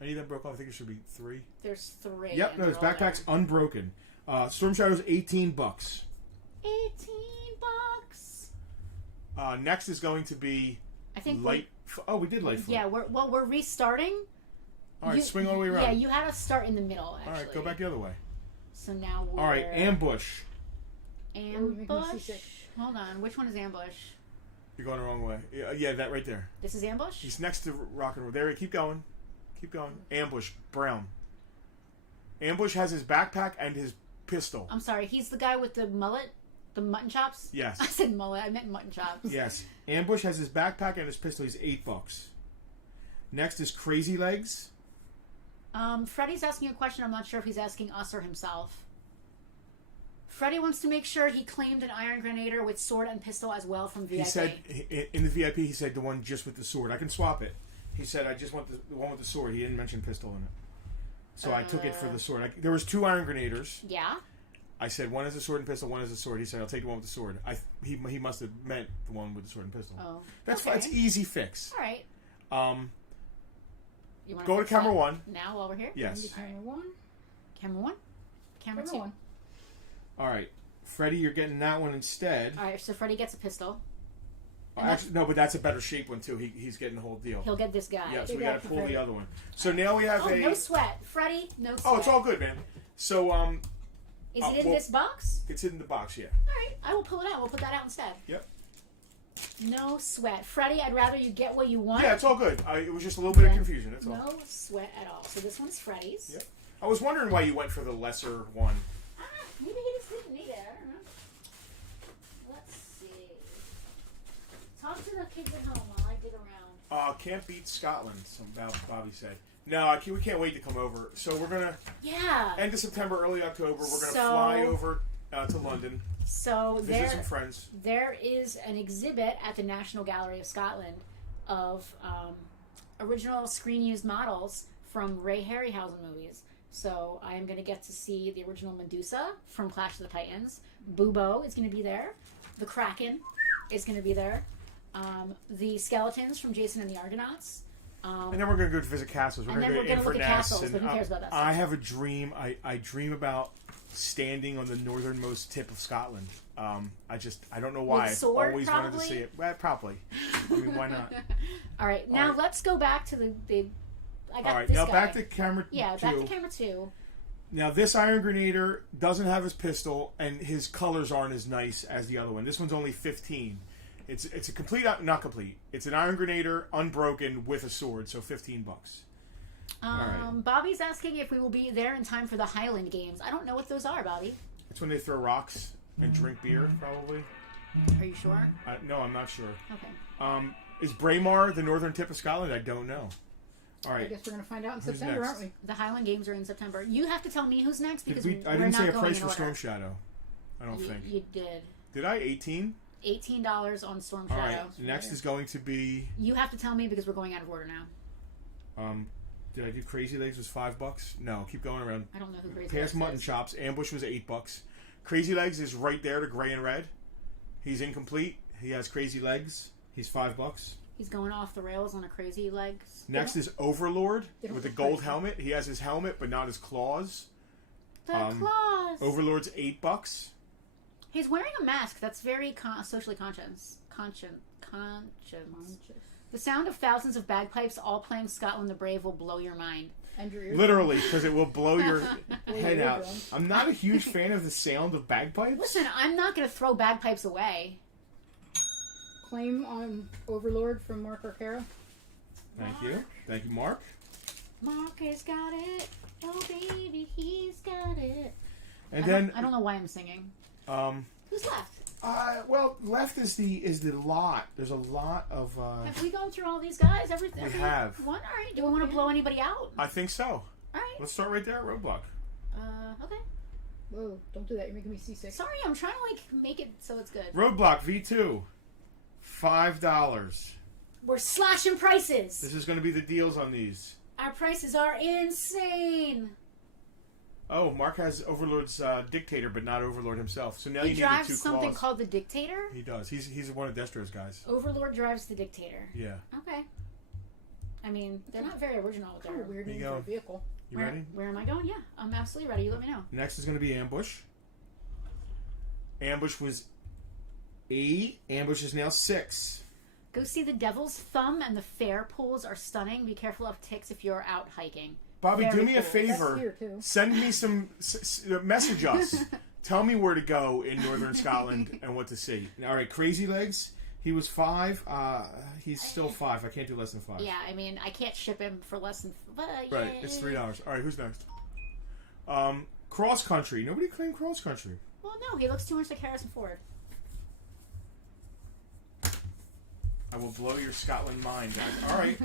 Any of them broke off? I think it should be 3. There's 3. Yep, and no, his they're all backpack's there. unbroken. Storm Shadow's $18. 18 bucks. Next is going to be I think Light. We did Light Foot. Yeah, we're restarting. All right, swing all the way around. Yeah, you had us start in the middle. Actually. All right, go back the other way. So now we're... All right, Ambush. Ambush. Hold on, which one is Ambush? You're going the wrong way. Yeah, that right there. This is Ambush? He's next to Rock and Roll. There, keep going. Keep going. Ambush, brown. Ambush has his backpack and his pistol. I'm sorry, he's the guy with the mullet? The mutton chops? Yes. I said mullet, I meant mutton chops. Yes. Ambush has his backpack and his pistol. He's $8. Next is Crazy Legs. Freddie's asking a question. I'm not sure if he's asking us or himself. Freddie wants to make sure he claimed an Iron Grenader with sword and pistol as well from VIP. He said, in the VIP, he said the one just with the sword. I can swap it. He said, I just want the one with the sword. He didn't mention pistol in it. So I took it for the sword. There was 2 Iron Grenaders. Yeah? I said, one is a sword and pistol, one is a sword. He said, I'll take the one with the sword. He must have meant the one with the sword and pistol. Oh. That's okay. fine. It's easy fix. All right. You Go to camera 1. Now while we're here? Yes. Camera 1. Camera 1? Camera 2? 1. All right. Freddie, you're getting that one instead. All right, so Freddie gets a pistol. Actually, no, but that's a better shape one, too. He's getting the whole deal. He'll get this guy. Yeah, so we got to pull the other one. So now we have no sweat. Freddie, no sweat. Oh, it's all good, man. So, Is it in this box? It's in the box, yeah. All right, I will pull it out. We'll put that out instead. Yep. No sweat. Freddie, I'd rather you get what you want. Yeah, it's all good. It was just a little bit of confusion, that's all. No sweat at all. So this one's Freddie's. Yep. I was wondering why you went for the lesser one. Maybe he just didn't need it. I don't know. Let's see. Talk to the kids at home while I dig around. Can't beat Scotland, Bobby said. No, we can't wait to come over. So we're going to... Yeah. End of September, early October, we're going to fly over to London. So visit some friends. There is an exhibit at the National Gallery of Scotland of original screen-used models from Ray Harryhausen movies. So I am going to get to see the original Medusa from Clash of the Titans. Bubo is going to be there. The Kraken is going to be there. The skeletons from Jason and the Argonauts. And then we're going to go visit castles. We're going to go to look at castles, but who cares about that stuff? I have a dream. I dream about standing on the northernmost tip of Scotland. I don't know why. With sword, I've always wanted to see it. Well, probably. I mean, why not? All right, now let's go back to the big... I got all right, this now guy. back to camera 2. Yeah, back to camera 2. Now, this Iron Grenader doesn't have his pistol, and his colors aren't as nice as the other one. This one's only 15. It's a complete, not complete. It's an Iron Grenader, unbroken, with a sword, so $15. Right. Bobby's asking if we will be there in time for the Highland Games. I don't know what those are, Bobby. It's when they throw rocks and drink beer, probably. Are you sure? No, I'm not sure. Okay. Is Braemar the northern tip of Scotland? I don't know. All right. I guess we're going to find out in September, aren't we? The Highland Games are in September. You have to tell me who's next because I didn't say a price for Storm Shadow. I don't think. You did. Did I? 18? $18 on Storm Shadow. All right. Next is going to be... You have to tell me because we're going out of order now. Did I do Crazy Legs was $5? No, keep going around. I don't know who Crazy Past Legs Mutton is. Chops. Ambush was $8. Crazy Legs is right there to gray and red. He's incomplete. He has Crazy Legs. He's $5. He's going off the rails on a Crazy Legs. Next is Overlord with a gold helmet. He has his helmet, but not his claws. The claws. Overlord's $8. He's wearing a mask. That's very socially conscious. The sound of thousands of bagpipes all playing Scotland the Brave will blow your mind. And your ears. Literally, because it will blow your head your out. eardrums. I'm not a huge fan of the sound of bagpipes. Listen, I'm not going to throw bagpipes away. Claim on Overlord from Mark Arcaro. Thank you. Thank you, Mark. Mark has got it. Oh, baby, he's got it. And I don't know why I'm singing. Who's left? Well, left is the lot. There's a lot of. Have we gone through all these guys? Everything. We have. One. All right. Do we want to blow anybody out? I think so. All right. Let's start right there at Roadblock. Okay. Whoa, don't do that. You're making me seasick. Sorry, I'm trying to make it so it's good. Roadblock V2, $5. We're slashing prices. This is going to be the deals on these. Our prices are insane. Oh, Mark has Overlord's Dictator, but not Overlord himself. So now He you need drives the 2 something claws. called the Dictator. He does. He's one of Destro's guys. Overlord drives the Dictator. Yeah. Okay. I mean, they're not very original with Kind their of weird There name you for go. a vehicle. You ready? Where am I going? Yeah, I'm absolutely ready. You let me know. Next is going to be Ambush. Ambush was 8. Ambush is now 6. Go see the Devil's Thumb and the Fair pools are stunning. Be careful of ticks if you're out hiking. Bobby, Very do me a cool. favor. That's here, too. Send me some... message us. Tell me where to go in northern Scotland and what to see. All right, Crazy Legs. He was 5. He's still 5. I can't do less than 5. Yeah, I mean, I can't ship him for less than... Right, it's $3. All right, who's next? Cross Country. Nobody claimed Cross Country. Well, no, he looks too much like Harrison Ford. I will blow your Scotland mind, guys. All right,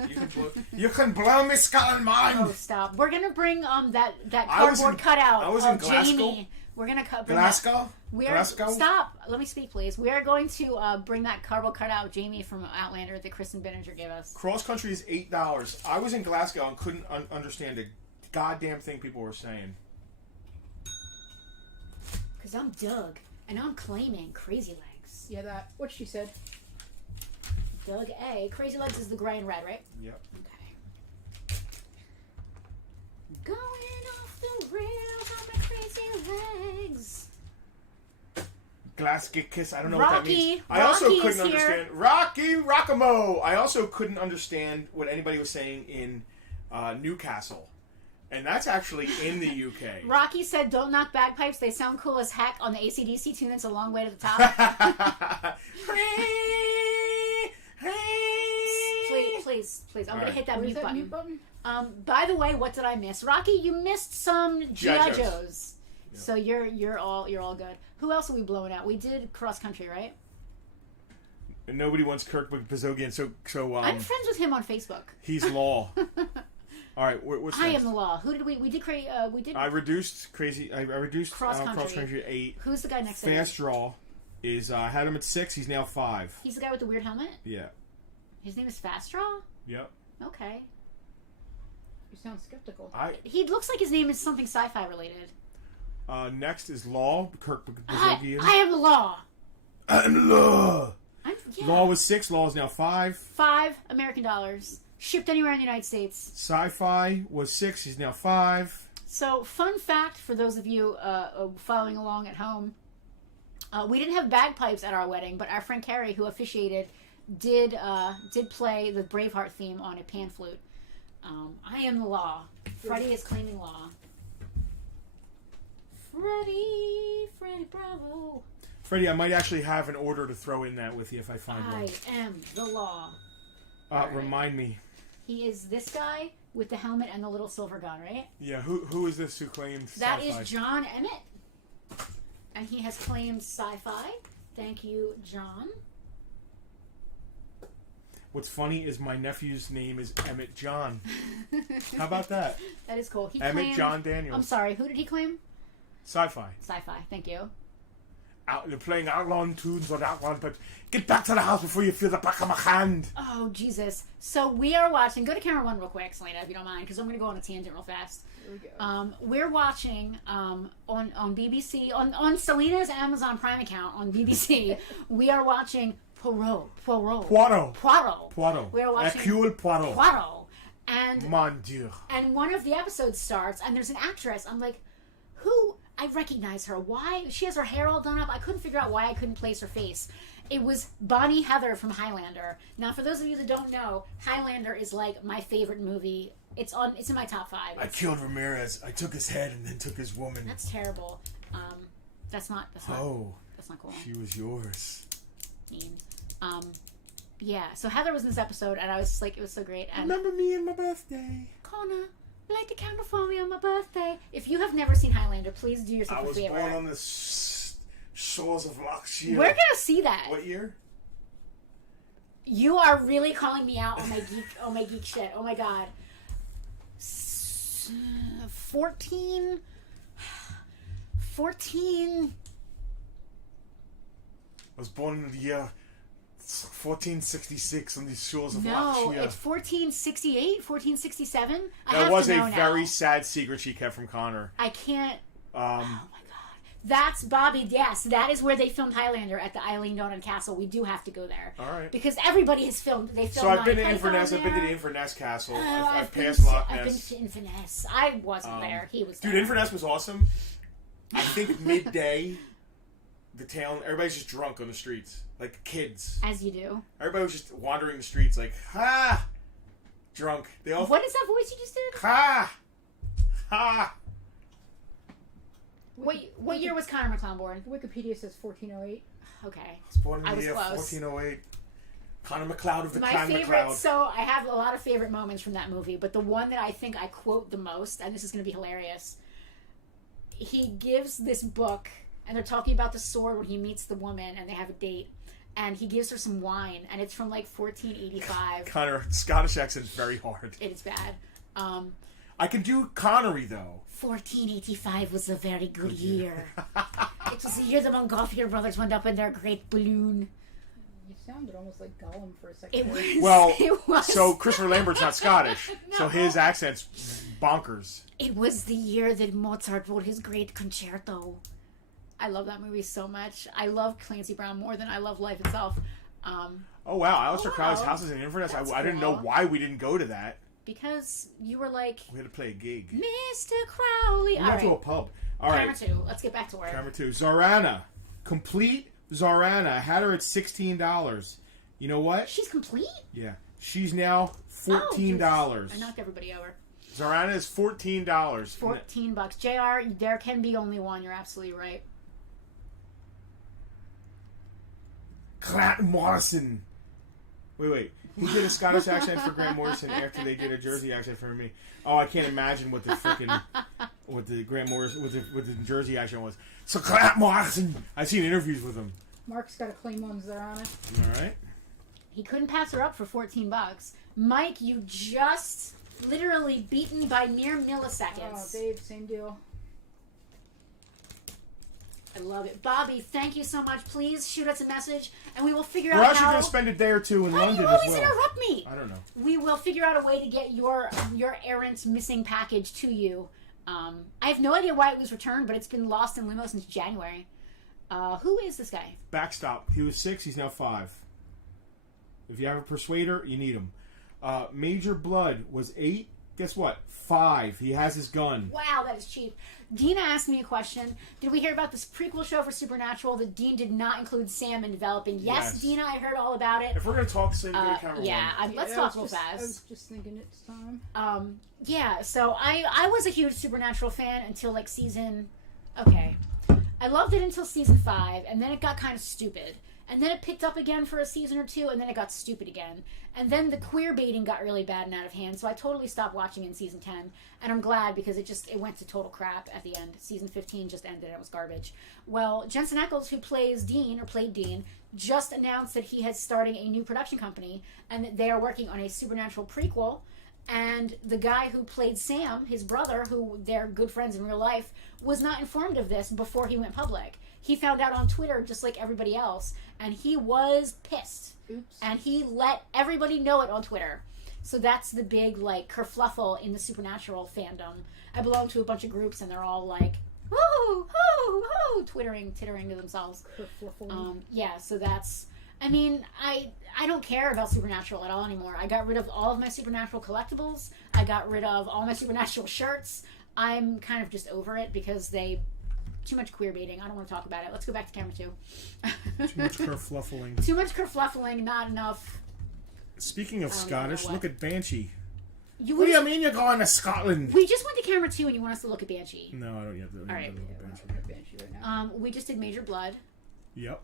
you can blow me Scotland mind. Oh, stop! We're gonna bring that I was cardboard in- cutout I was in of Glasgow. Jamie. We're gonna bring Glasgow. That. Stop! Let me speak, please. We are going to bring that cardboard cutout of Jamie from Outlander that Kristen Benninger gave us. Cross Country is $8. I was in Glasgow and couldn't understand a goddamn thing people were saying. Cause I'm Doug and I'm claiming Crazy Legs. Yeah, that. What she said. Doug A. Crazy Legs is the gray and red, right? Yep. Okay. Going off the rails on my crazy legs. Glasgow Kiss. I don't know what that means. I Rocky also is couldn't here. understand Rocky Rockamo. I also couldn't understand what anybody was saying in Newcastle, and that's actually in the UK. Rocky said, "Don't knock bagpipes. They sound cool as heck on the AC/DC tune. It's a long way to the top." Please. I'm going to hit that Where's mute that button. mute button? By the way, what did I miss? Rocky, you missed some G.I. Joes. Joes. Yeah. So you're all good. Who else are we blowing out? We did Cross Country, right? And nobody wants Kirk Bazogian, so I'm friends with him on Facebook. he's law. All right, what's I next? am the law. Who did we did? We did. I reduced Cross Cross Country. Country to 8. Who's the guy next to him? Fast Draw is I had him at 6. He's now 5. He's the guy with the weird helmet. Yeah. His name is Fast Draw. Yep. Okay. You sound skeptical. He looks like his name is something sci-fi related. Next is Law. Kirk I Bazogian. am the law. I'm Law. Yeah. Law was 6. Law is now 5. $5 American dollars. Shipped anywhere in the United States. Sci-Fi was 6. He's now 5. So, fun fact for those of you following along at home, we didn't have bagpipes at our wedding, but our friend Carrie, who officiated, did play the Braveheart theme on a pan flute. I am the law. Freddie is claiming law. Freddie Bravo. Freddie, I might actually have an order to throw in that with you if I find one. I am the law. Right. Remind me. He is this guy with the helmet and the little silver gun, right? Yeah, who is this who claims That sci-fi? is John Emmett. And he has claimed sci-fi. Thank you, John. What's funny is my nephew's name is Emmett John. How about that? That is cool. He Emmett claimed, John Daniels. I'm sorry, who did he claim? Sci-fi. Sci-fi, thank you. They're playing outlaw tunes on outlaw, but get back to the house before you feel the back of my hand. Oh, Jesus. So we are watching... Go to camera 1 real quick, Selena, if you don't mind, because I'm going to go on a tangent real fast. Here we go. We're watching on BBC, on Selena's Amazon Prime account on BBC, we are watching Poirot. We are watching Hercule Poirot. And, Mon Dieu. and one of the episodes starts, and there's an actress. I'm like, who... I recognize her. Why? She has her hair all done up. I couldn't figure out why I couldn't place her face. It was Bonnie Heather from Highlander. Now, for those of you that don't know, Highlander is like my favorite movie. It's in my top 5. I killed Ramirez. I took his head and then took his woman. That's terrible. That's not Oh, that's not cool. she was yours. Mean. Yeah. So Heather was in this episode, and I was just like, it was so great. And Remember me and my birthday. Connor, light the candle for me on my birthday. If you have never seen Highlander, please do yourself I a was favor. born on the shores of Loch Shiel. We're gonna see that. What year? You are really calling me out on my geek shit. Oh my god. 14. I was born in the year 1466 on the shores of Loch No, Shiel. it's 1468, 1467. I That have was to a know now. very sad secret she kept from Connor. I can't. Oh my god. That's Bobby. Yes, that is where they filmed Highlander at the Eileen Donan Castle. We do have to go there. All right. Because everybody has filmed. They filmed. So I've been to Monty Python Inverness. I've been to the there. Inverness Castle. Oh, I've passed Loch I've been Ness. to Inverness. I wasn't there. He was. Dude, there. Inverness was awesome. I think midday, the town, everybody's just drunk on the streets. Like kids. As you do. Everybody was just wandering the streets like, ha! Drunk. They all... What is that voice you just did? Ha! Ha! What year was Connor McClown born? Wikipedia says 1408. Okay. I was born in I the was year close. 1408. Connor McLeod of the My Clan favorite, McLeod. so I have a lot of favorite moments from that movie, but the one that I think I quote the most, and this is going to be hilarious, he gives this book, and they're talking about the sword when he meets the woman, and they have a date, and he gives her some wine, and it's from like 1485. Connor, Scottish accent's very hard. It is bad. I can do Connery, though. 1485 was a very good year. It was the year the Montgolfier brothers went up in their great balloon. You sounded almost like Gollum for a second. It was. Well, it was. so Christopher Lambert's not Scottish, so No. his accent's bonkers. It was the year that Mozart wrote his great concerto. I love that movie so much. I love Clancy Brown more than I love life itself. Oh, wow. Alistair Wow. Crowley's house is in Inverness. That's I didn't know cool. why we didn't go to that. Because you were like, We had to play a gig. Mr. Crowley. We All went to a right. pub. All Camera right. 2. Let's get back to work. Camera 2. Zorana. Complete Zorana. I had her at $16. You know what? She's complete? Yeah. She's now $14. I knocked everybody over. Zorana is $14. $14. JR, there can be only one. You're absolutely right. Grant Morrison. Wait. He did a Scottish accent for Grant Morrison after they did a Jersey accent for me. Oh, I can't imagine what the freaking what the Grant Morrison what the Jersey accent was. So Grant Morrison. I've seen interviews with him. Mark's got a claim on Zorana. All right. He couldn't pass her up for $14. Mike, you just literally beaten by mere Oh, milliseconds. Dave, same deal. I love it. Bobby, thank you so much. Please shoot us a message, and we will figure We're out actually how... going to spend a day or two in Why do London you as always well. interrupt me? I don't know. We will figure out a way to get your errant missing package to you. I have no idea why it was returned, but it's been lost in limo since January. Who is this guy? Backstop. He was 6. He's now 5. If you have a persuader, you need him. Major Blood was 8. Guess what? 5. He has his gun. Wow, that is cheap. Dina asked me a question. Did we hear about this prequel show for Supernatural that Dean did not include Sam in developing? Yes, Dina, I heard all about it. If we're going to talk, same go to camera Yeah, one. let's I talk was real I was fast. just thinking it's time. Yeah, so I was a huge Supernatural fan until like season... Okay. I loved it until season 5, and then it got kind of stupid. And then it picked up again for a season or 2, and then it got stupid again. And then the queer baiting got really bad and out of hand, so I totally stopped watching in season 10. And I'm glad because it went to total crap at the end. Season 15 just ended and it was garbage. Well, Jensen Ackles, who played Dean, just announced that he is starting a new production company, and that they are working on a Supernatural prequel. And the guy who played Sam, his brother, who they're good friends in real life, was not informed of this before he went public. He found out on Twitter just like everybody else, and he was pissed. Oops. And he let everybody know it on Twitter. So that's the big, like, kerfluffle in the Supernatural fandom. I belong to a bunch of groups, and they're all like, woo, hoo, hoo, tittering to themselves. Yeah, so that's... I mean, I don't care about Supernatural at all anymore. I got rid of all of my Supernatural collectibles. I got rid of all my Supernatural shirts. I'm kind of just over it because they... Too much queer baiting. I don't want to talk about it. Let's go back to camera 2. Too much kerfluffling. Too much kerfluffling, not enough. Speaking of I don't know Scottish, what. look at Banshee. You What do you mean you're going to Scotland? We just went to camera 2 and you want us to look at Banshee. No, I don't have to. All right. Look Yeah, at we're Banshee. not looking at Banshee right now. We just did Major Blood. Yep.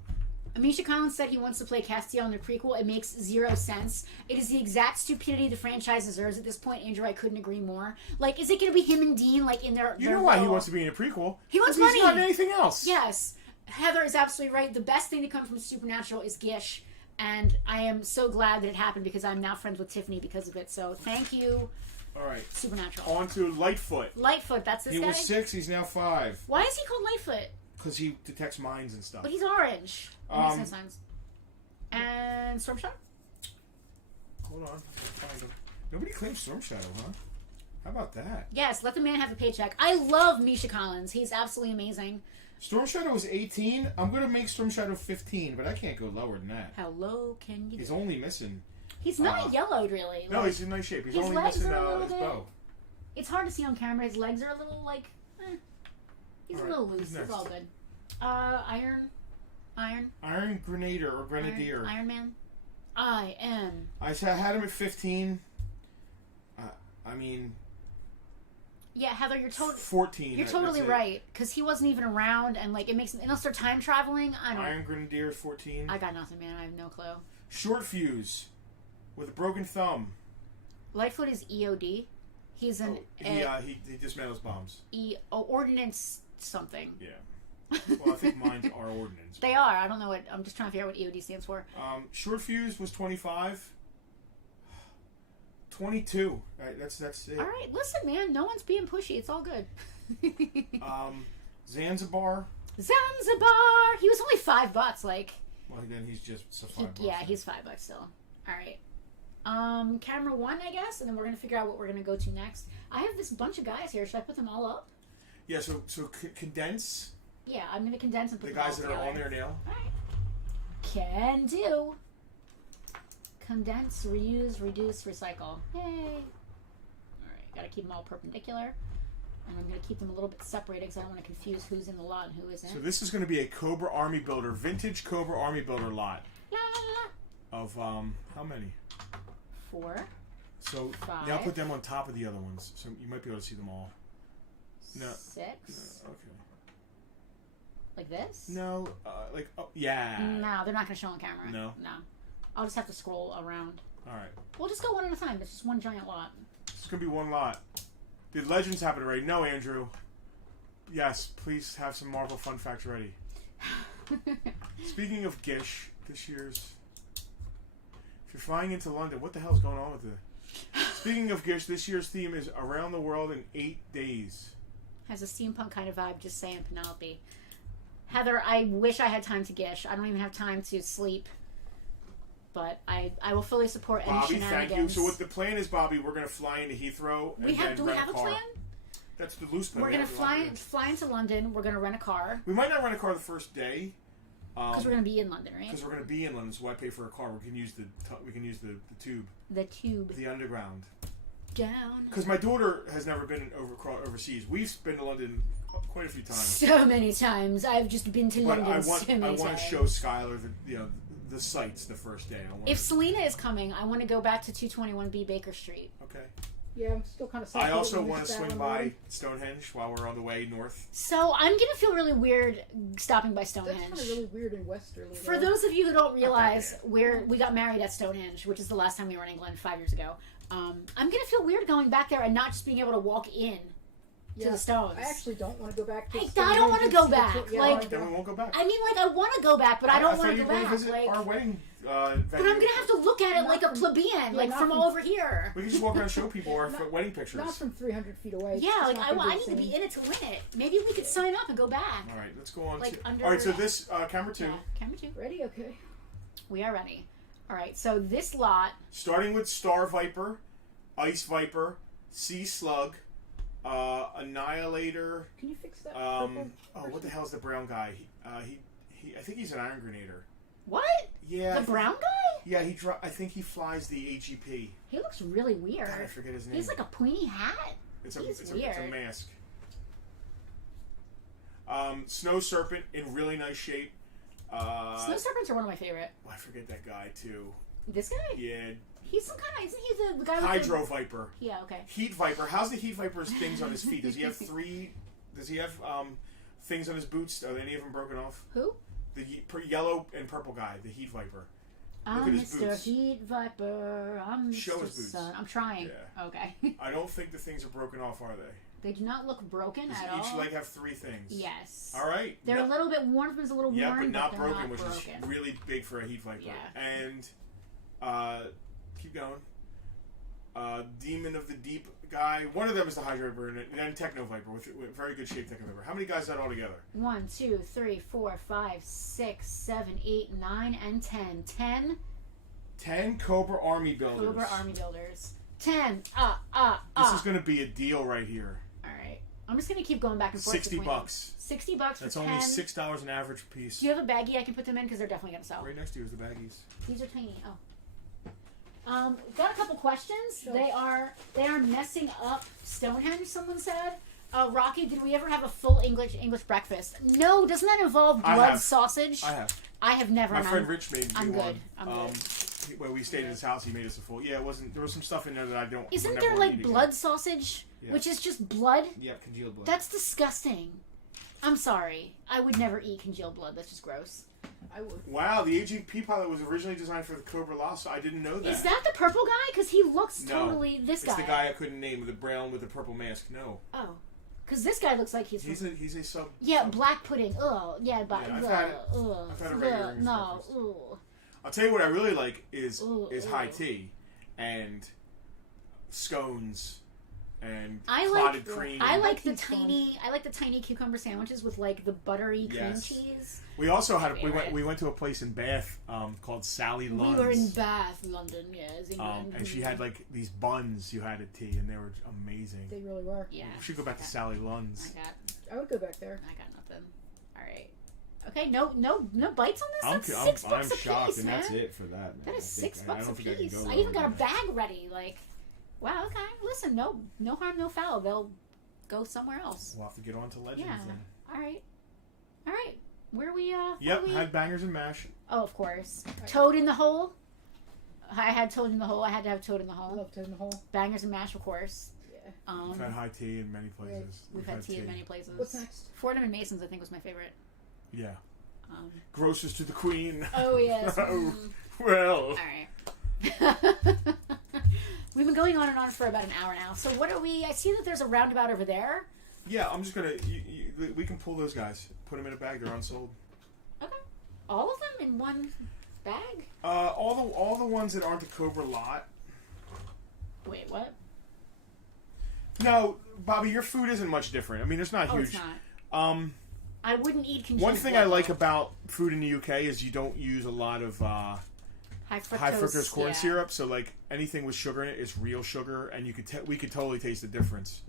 Amisha Collins said he wants to play Castiel in the prequel. It makes 0 sense. It is the exact stupidity the franchise deserves at this point. Andrew, I couldn't agree more. Like, is it going to be him and Dean, like, in their... You their know why he little- wants to be in a prequel? He wants 'Cause money. He's not in anything else. Yes. Heather is absolutely right. The best thing to come from Supernatural is Gish. And I am so glad that it happened because I'm now friends with Tiffany because of it. So thank you, All right. Supernatural. On to Lightfoot. Lightfoot, that's this He guy? was 6. He's now 5. Why is he called Lightfoot? Because he detects minds and stuff. But he's orange. That makes no sense. And Storm Shadow? Hold on. I'll find him. Nobody claims Storm Shadow, huh? How about that? Yes, let the man have a paycheck. I love Misha Collins. He's absolutely amazing. Storm Shadow is 18. I'm going to make Storm Shadow 15, but I can't go lower than that. How low can you He's go? only missing... He's not yellowed, really. No, he's in nice shape. He's his only legs missing are a little his bit- bow. It's hard to see on camera. His legs are a little, like... He's All a little right, loose. who's It's next? all good. Iron Grenadier or Grenadier. Iron Man. I am. I had him at 15. I mean... Yeah, Heather, you're totally... 14. You're that's totally it. right, because he wasn't even around, and like it makes unless they're time traveling. I don't. Iron Grenadier is 14. I got nothing, man. I have no clue. Short Fuse with a broken thumb. Lightfoot is EOD. He's an He dismantles bombs. ordnance something. Yeah. Well, I think mines are ordnance. They are. I don't know what. I'm just trying to figure out what EOD stands for. Short Fuse was 25. 22. Right, that's it. All right, listen, man. No one's being pushy. It's all good. Zanzibar. Zanzibar. He was only $5. Like. Well, then he's just He's $5 still. All right. Camera 1, I guess, and then we're gonna figure out what we're gonna go to next. I have this bunch of guys here. Should I put them all up? Yeah. So condense Yeah, I'm gonna condense and put the them all guys that are together. on there now. All right. Can do. Condense, reuse, reduce, recycle. Yay! Alright, gotta keep them all perpendicular. And I'm gonna keep them a little bit separated because I don't want to confuse who's in the lot and who isn't. So this is going to be a Cobra Army Builder, vintage Cobra Army Builder lot. La, la, la. Of, how many? 4. So, 5. now put them on top of the other ones, so you might be able to see them all. No. 6. Okay. Like this? No, yeah. No, they're not gonna show on camera. No? No. I'll just have to scroll around. Alright. We'll just go one at a time. It's just one giant lot. It's going to be one lot. Did Legends happen already? No, Andrew. Yes, please have some Marvel fun facts ready. Speaking of Gish, this year's... If you're flying into London, what the hell's going on with it? Speaking of Gish, this year's theme is Around the World in 8 days. Has a steampunk kind of vibe, just saying, Penelope. Heather, I wish I had time to Gish. I don't even have time to sleep. But I will fully support any Bobby, shenanigans. thank you. So what the plan is, Bobby, we're going to fly into Heathrow and then Do we rent have a car. plan? That's the loose plan. We're going to fly into London. We're going to rent a car. We might not rent a car the first day. Because we're going to be in London, right? Because we're going to be in London, so why pay for a car? We can use the tube. The tube. The underground. Down. Because my daughter has never been overseas. We've been to London quite a few times. So many times. I've just been to But London I want so many to times. show Skylar the sights the first day. If Selena is coming, I want to go back to 221B Baker Street. Okay. Yeah, I'm still kind of. I also want to swing by Stonehenge while we're on the way north. So I'm gonna feel really weird stopping by That's kind Stonehenge. of really weird in Westerly. For though. those of you who don't realize, we got married at Stonehenge, which is the last time we were in England 5 years ago. I'm gonna feel weird going back there and not just being able to walk in to the stones. I actually don't want to go back to. Hey, I Stonehenge don't wanna and go see the back, pit- yeah, like- Then we won't go back. I mean, like, I want to go back, but I don't want thought to you go were gonna back. visit Like, our wedding but venue. I'm gonna have to look at it Not like a from- plebeian, like not from from- all over here. We can just walk around and show people our Not- wedding pictures. Not from 300 feet away. It's Yeah, just like not I gonna need to the be same. in it to win it. Maybe we could sign up and go back. All right, let's go on. Like under- All right, so this camera 2, Yeah, camera 2. Ready? Okay. We are ready. All right, so this lot. starting with Star Viper, Ice Viper, Sea Slug, Annihilator. Can you fix that? purple What the hell's the brown guy? He I think he's an Iron Grenader. What? Yeah. The brown guy? Yeah, I think he flies the AGP. He looks really weird. God, I forget his name. He's like a pointy hat. It's he's a weird. mask. Snow Serpent in really nice shape. Snow serpents are one of my favorite. I forget that guy too. This guy? Yeah. He's some kind of. Isn't he the guy with Hydro Viper. Yeah. Okay. Heat Viper. How's the Heat Viper's things on his feet? Does he have three? Does he have things on his boots? Are any of them broken off? Who? The yellow and purple guy, the Heat Viper. I'm at his Mr. boots. Heat Viper. I'm Show Mr. his boots. Sun. I'm trying. Yeah. Okay. I don't think the things are broken off, are they? They do not look broken Does at each all. leg have 3 things? Yes. All right. They're a little bit worn. One's a little Yeah, worn, but not they're broken, not which broken. is really big for a Heat Viper. Yeah. And keep going. Demon of the Deep guy. One of them is the Hydro Viper, and then Techno Viper with very good shape Techno Viper. How many guys is that all together? 1, 2, 3, 4, 5, 6, 7, 8, 9, and 10. 10 Cobra Army Builders. Cobra Army Builders. 10. This is going to be a deal right here. All right. I'm just gonna keep going back and forth. $60. $60 for That's 10. only $6 an average piece. Do you have a baggie I can put them in? Because they're definitely gonna sell. Right next to you is the baggies. These are tiny. Oh. Got a couple questions. Sure. They are messing up Stonehenge. Someone said. Rocky, did we ever have a full English breakfast? No. Doesn't that involve blood sausage? I have never. My friend Rich made me I'm one. good. I'm good. When we stayed at his house, he made us a full. Yeah, it wasn't. There was some stuff in there that I don't. Isn't never there would like eat blood again. sausage, Yeah. which is just blood? Yeah, congealed blood. That's disgusting. I'm sorry. I would never eat congealed blood. That's just gross. I would. Wow, the AGP pilot was originally designed for the Cobra Lasso. I didn't know that. Is that the purple guy? Because he looks No. totally this It's the guy I couldn't name with the brown with the purple mask. No, Oh, because this guy looks like he's he's a sub. yeah, black pudding. Ugh, yeah, but Yeah, I've had a regular English no, breakfast. ugh. I'll tell you what I really like is Ooh, high ooh. tea and scones and I clotted like cream. I and- like the Tea's fun. tiny cucumber sandwiches with like the buttery cream Yes. cheese. We also had Favorite. we went to a place in Bath called Sally Lunn's. We were in Bath, London, yes, England. and she had like these buns you had at tea, and they were amazing. They really were. yeah. We should go back to Sally Lunn's. I I would go back there. got nothing. All right. Okay, no bites on this. I'm That's $6 I'm a shocked, piece, and man. that's it for that. Man. That is I think- $6 I a don't think I can piece. go I even lower got a than that. bag ready. Like, wow. Okay, listen, no harm, no foul. They'll go somewhere else. We'll have to get on to Legends Yeah. then. All right. Where are we? Yep, where we? had bangers and mash. Oh, of course. Right. Toad in the hole. I had Toad in the hole. I had to have Toad in the I hole. love Toad in the Hole. Bangers and mash, of course. Yeah. We've had high tea in many places. We've had tea in many places. What's next? Fordham and Mason's, I think, was my favorite. Yeah. Um, Grocers to the Queen. oh yes. Oh, well. All right. We've been going on and on for about an hour now. So what are we? I see that there's a roundabout over there. Yeah, I'm just gonna. We can pull those guys. Put them in a bag. They're unsold. Okay. All of them in one bag? All the ones that aren't the Cobra lot. Wait, what? No, Bobby, your food isn't much different. I mean, it's not Oh, huge. it's not. I wouldn't eat congealed One thing blood, I like though. about food in the UK is you don't use a lot of high high fructose corn yeah. syrup. So like anything with sugar in it is real sugar, and we could totally taste the difference.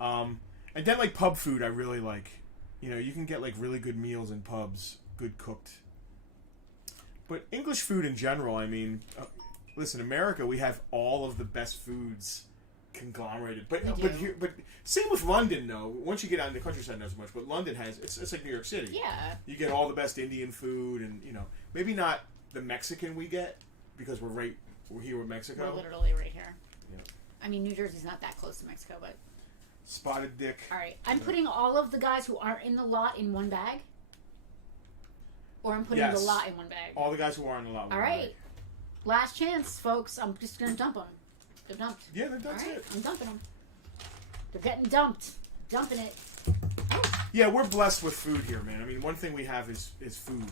And then like pub food, I really like. You know, you can get like really good meals in pubs, good cooked. But English food in general, I mean, listen, America, we have all of the best foods conglomerated. But We but do. here, but same with London though. Once you get out in the countryside, not so much. But London has it's like New York City. Yeah. You get all the best Indian food, and you know maybe not the Mexican we get because we're here with Mexico. We're literally right here. Yeah. I mean, New Jersey's not that close to Mexico, but Spotted dick. all right. I'm putting all of the guys who aren't in the lot in one bag, or I'm putting Yes. the lot in one bag. All the guys who are in the lot. All right. Last chance, folks. I'm just gonna dump them. They're dumped. Yeah, All that's right. it. I'm dumping them. They're getting dumped. Dumping it. Yeah, we're blessed with food here, man. I mean, one thing we have is food.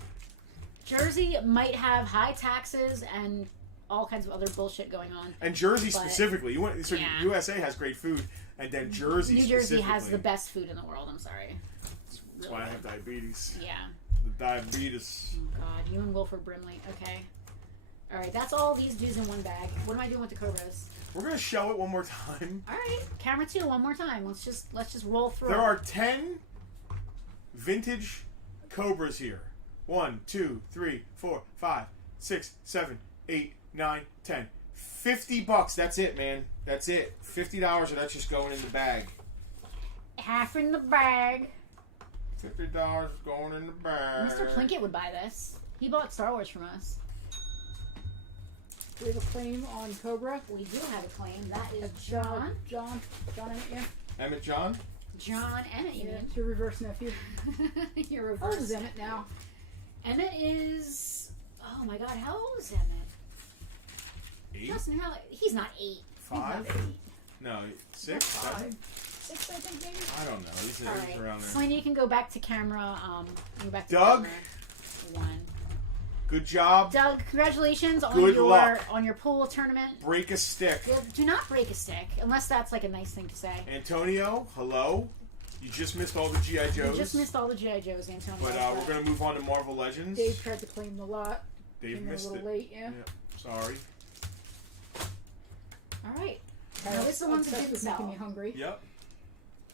Jersey might have high taxes and all kinds of other bullshit going on. And Jersey But- specifically, Yeah. USA has great food, and then Jersey. New Jersey has specifically- the best food in the world. I'm sorry. That's why I have diabetes. Yeah. The diabetes. Oh God, you and Wilford Brimley. Okay. All right, that's all these dudes in one bag. What am I doing with the Cobras? We're gonna show it one more time. All right, camera 2, one more time. Let's just roll through. There are 10 vintage Cobras here. 1, 2, 3, 4, 5, 6, 7, 8, 9, 10. $50. That's it, man. That's it. $50, and that's just going in the bag. half in the bag. $50 is going in the bag. Mr. Plinkett would buy this. He bought Star Wars from us. We have a claim on Cobra. We do have a claim. That is John. John Emmett, yeah. Emmett John? John Emmett, you Yeah, mean? it's your reverse nephew. You're How old reverse. is Emmett now? Emmett is. Oh my God, how old is Emmett? 8? Justin, he's not 8. 5? He's not 8. No, 6? 7? 6, I think, maybe. I don't know. He's All around right, there. Selena, you can go back to camera. Go back to Doug? camera 1. Good job. Doug, congratulations on Good your luck. pool tournament. Break a stick. Do not break a stick, unless that's like a nice thing to say. Antonio, hello. You just missed all the G.I. Joes. You just missed all the G.I. Joes, Antonio. But we're going to move on to Marvel Legends. Dave tried to claim the lot. Dave Came in missed a little it. late, yeah. Sorry. All right. Now, this is the ones that Obsessed didn't with making sell. me hungry. Yep.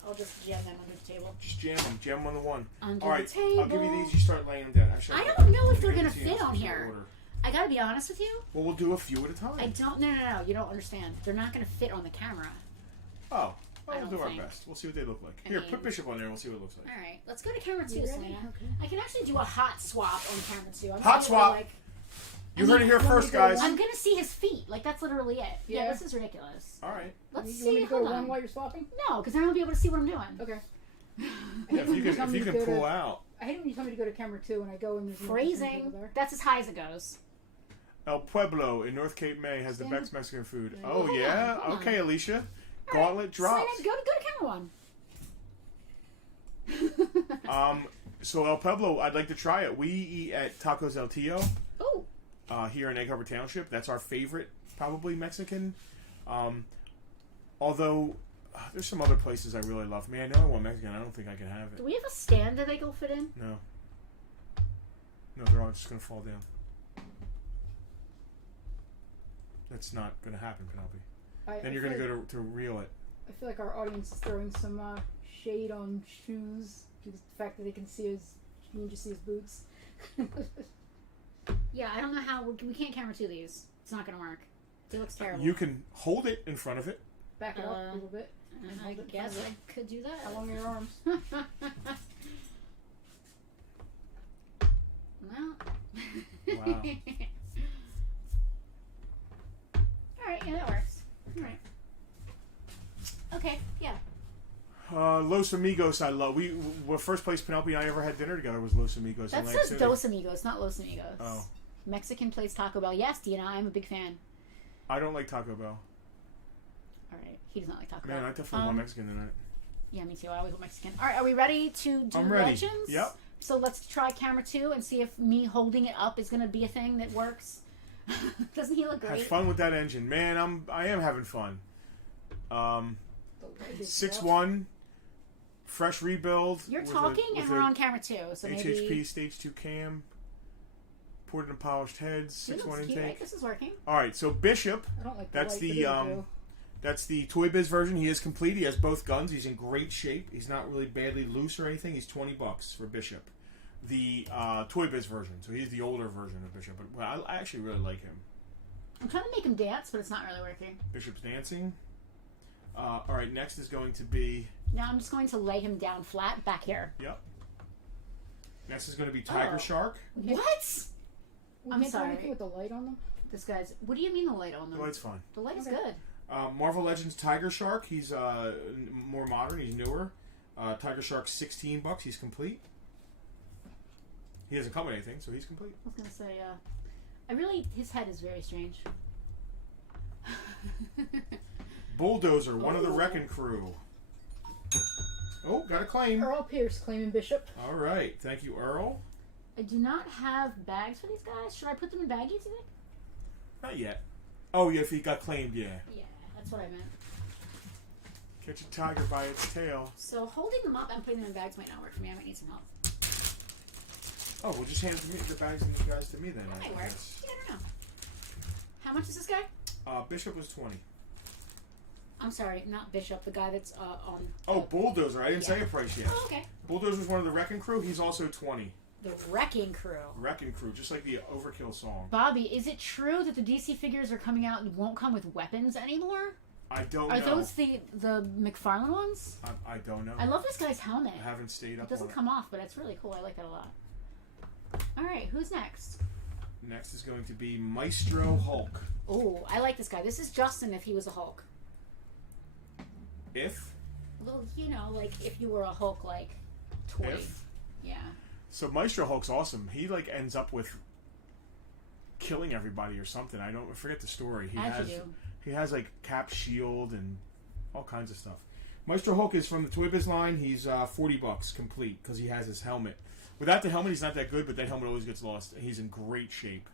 I'll just jam them under the table. Just jam them on the one. Under All right, the table. I'll give you these. You start laying them down. I don't know if they're gonna give it to you fit on in here. order. I gotta be honest with you. Well, we'll do a few at a time. I don't. No. You don't understand. They're not gonna fit on the camera. Oh, I we'll don't do our think. best. We'll see what they look like. I Here, mean- put Bishop on there and we'll see what it looks like. All right, let's go to camera 2, You ready? Selena. Okay. I can actually do a hot swap on camera 2. I'm Hot gonna swap. Like, You heard it here want me first, to go guys. I'm gonna see his feet. Like that's literally it. Yeah, Yeah. this is ridiculous. All right. Let's You want see. me to go Hold one on. while you're swapping? No, because then I won't be able to see what I'm doing. Okay. Yeah, if you can pull out. I hate when you tell me to go to camera 2 and I go and there's no Phrasing. over there. That's as high as it goes. El Pueblo in North Cape May has the Stand- best Mexican food. Yeah. Oh, Hold yeah? on, hold Okay, on. Alicia. All Gauntlet right, drops. Selena, go to camera 1. So El Pueblo, I'd like to try it. We eat at Tacos El Tío Ooh. here in Egg Harbor Township. That's our favorite, probably Mexican. Although there's some other places I really love. Man, now I want Mexican. I don't think I can have Do it. we have a stand that they go fit in? No. No, they're all just going to fall down. That's not going to happen, Penelope. Then you're going to go to reel it. I feel like our audience is throwing some shade on shoes because the fact that they can see his, you can just see his boots. Yeah, I don't know how we can't camera 2 these. It's not gonna work. It looks terrible. You can hold it in front of it. Back it up a little bit. I hold it guess further. I could do that. How long are your arms? Well. Wow. Alright, yeah, that works. Alright. Okay, yeah. Los Amigos, I love. The first place Penelope and I ever had dinner together was Los Amigos. That in Atlantic says City. Dos Amigos, not Los Amigos. Oh. Mexican place Taco Bell. Yes, Dina, I'm a big fan. I don't like Taco Bell. Alright, he does not like Taco Man, Bell. I definitely want Mexican tonight. Yeah, me too. I always want Mexican. Alright, are we ready to do I'm ready. Legends? Yep. So let's try camera 2 and see if me holding it up is going to be a thing that works. Doesn't he look great? Have fun with that engine, man. I am having fun. The leg is 6'1", fresh rebuild. You're with talking with and we're on camera 2, so HHP maybe... stage 2 cam. Ported and polished heads. He looks 6'1" cute, right? intake. This is working. All right, so Bishop. I don't like That's light, the but it'll do. That's the Toy Biz version. He is complete. He has both guns. He's in great shape. He's not really badly loose or anything. He's $20 for Bishop. The Toy Biz version. So he's the older version of Bishop. But well, I actually really like him. I'm trying to make him dance, but it's not really working. Bishop's dancing. All right, next is going to be... Now I'm just going to lay him down flat back here. Yep. Next is going to be Tiger Oh. Shark. Okay. What? We I'm can't do sorry. anything with the light on them? This guy's... What do you mean the light on The them? light's fine. The light is Okay. good. Marvel Legends Tiger Shark. He's more modern. He's newer. Tiger Shark's $16. He's complete. He doesn't come with anything, so he's complete. I was going to say, his head is very strange. Bulldozer, one of the Oh. Wrecking Crew. Oh, got a claim. Earl Pierce claiming Bishop. All right, thank you, Earl. I do not have bags for these guys. Should I put them in baggies, you think? Not yet. Oh, yeah, if he got claimed, yeah. Yeah, that's what I meant. Catch a tiger by its tail. So holding them up and putting them in bags might not work for me. I might need some help. Oh, well, just hand the bags and the guys to me then. That I might work. guess. You never know. How much is this guy? Bishop was 20. I'm sorry, not Bishop. The guy that's on. Oh, Bulldozer. I didn't say Yeah. a price yet. Oh, okay. Bulldozer's one of the Wrecking Crew. He's also 20. The Wrecking Crew. Wrecking Crew, just like the Overkill song. Bobby, is it true that the DC figures are coming out and won't come with weapons anymore? I don't Are know. those the McFarlane ones? I don't know. I love this guy's helmet. I haven't stayed It up doesn't on come off, but it's really cool. I like that a lot. All right, who's next? it. Next is going to be Maestro Hulk. Oh, I like this guy. This is Justin if he was a Hulk. If? A little, like if you were a Hulk, like toy. If? Yeah. So Maestro Hulk's awesome. He ends up with killing everybody or something. I forget the story. He has like Cap shield and all kinds of stuff. Maestro Hulk is from the Toy Biz line. He's $40 complete because he has his helmet. Without the helmet, he's not that good, but that helmet always gets lost. He's in great shape,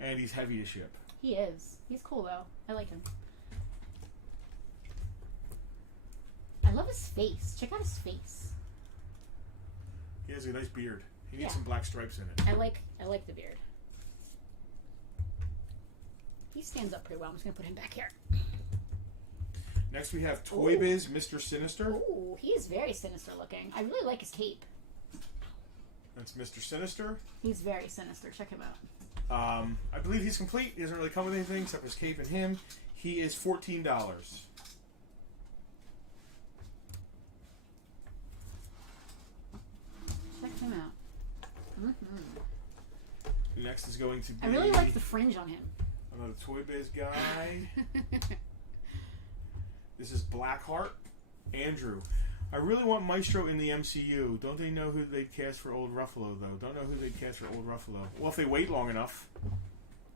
and he's heavy to ship. He is. He's cool though. I like him. I love his face. Check out his face. He has a nice beard. He needs Yeah. some black stripes in it. I like the beard. He stands up pretty well. I'm just gonna put him back here. Next we have Toy Biz Mr. Sinister. Ooh, he is very sinister looking. I really like his cape. That's Mr. Sinister. He's very sinister. Check him out. I believe he's complete. He doesn't really come with anything except his cape and him. He is $14. Check him out. Next is going to be... I really like the fringe on him. Another Toy Biz guy. This is Blackheart. Andrew. I really want Maestro in the MCU. Don't they know who they'd cast for Old Ruffalo, though? Don't know who they'd cast for Old Ruffalo. Well, if they wait long enough.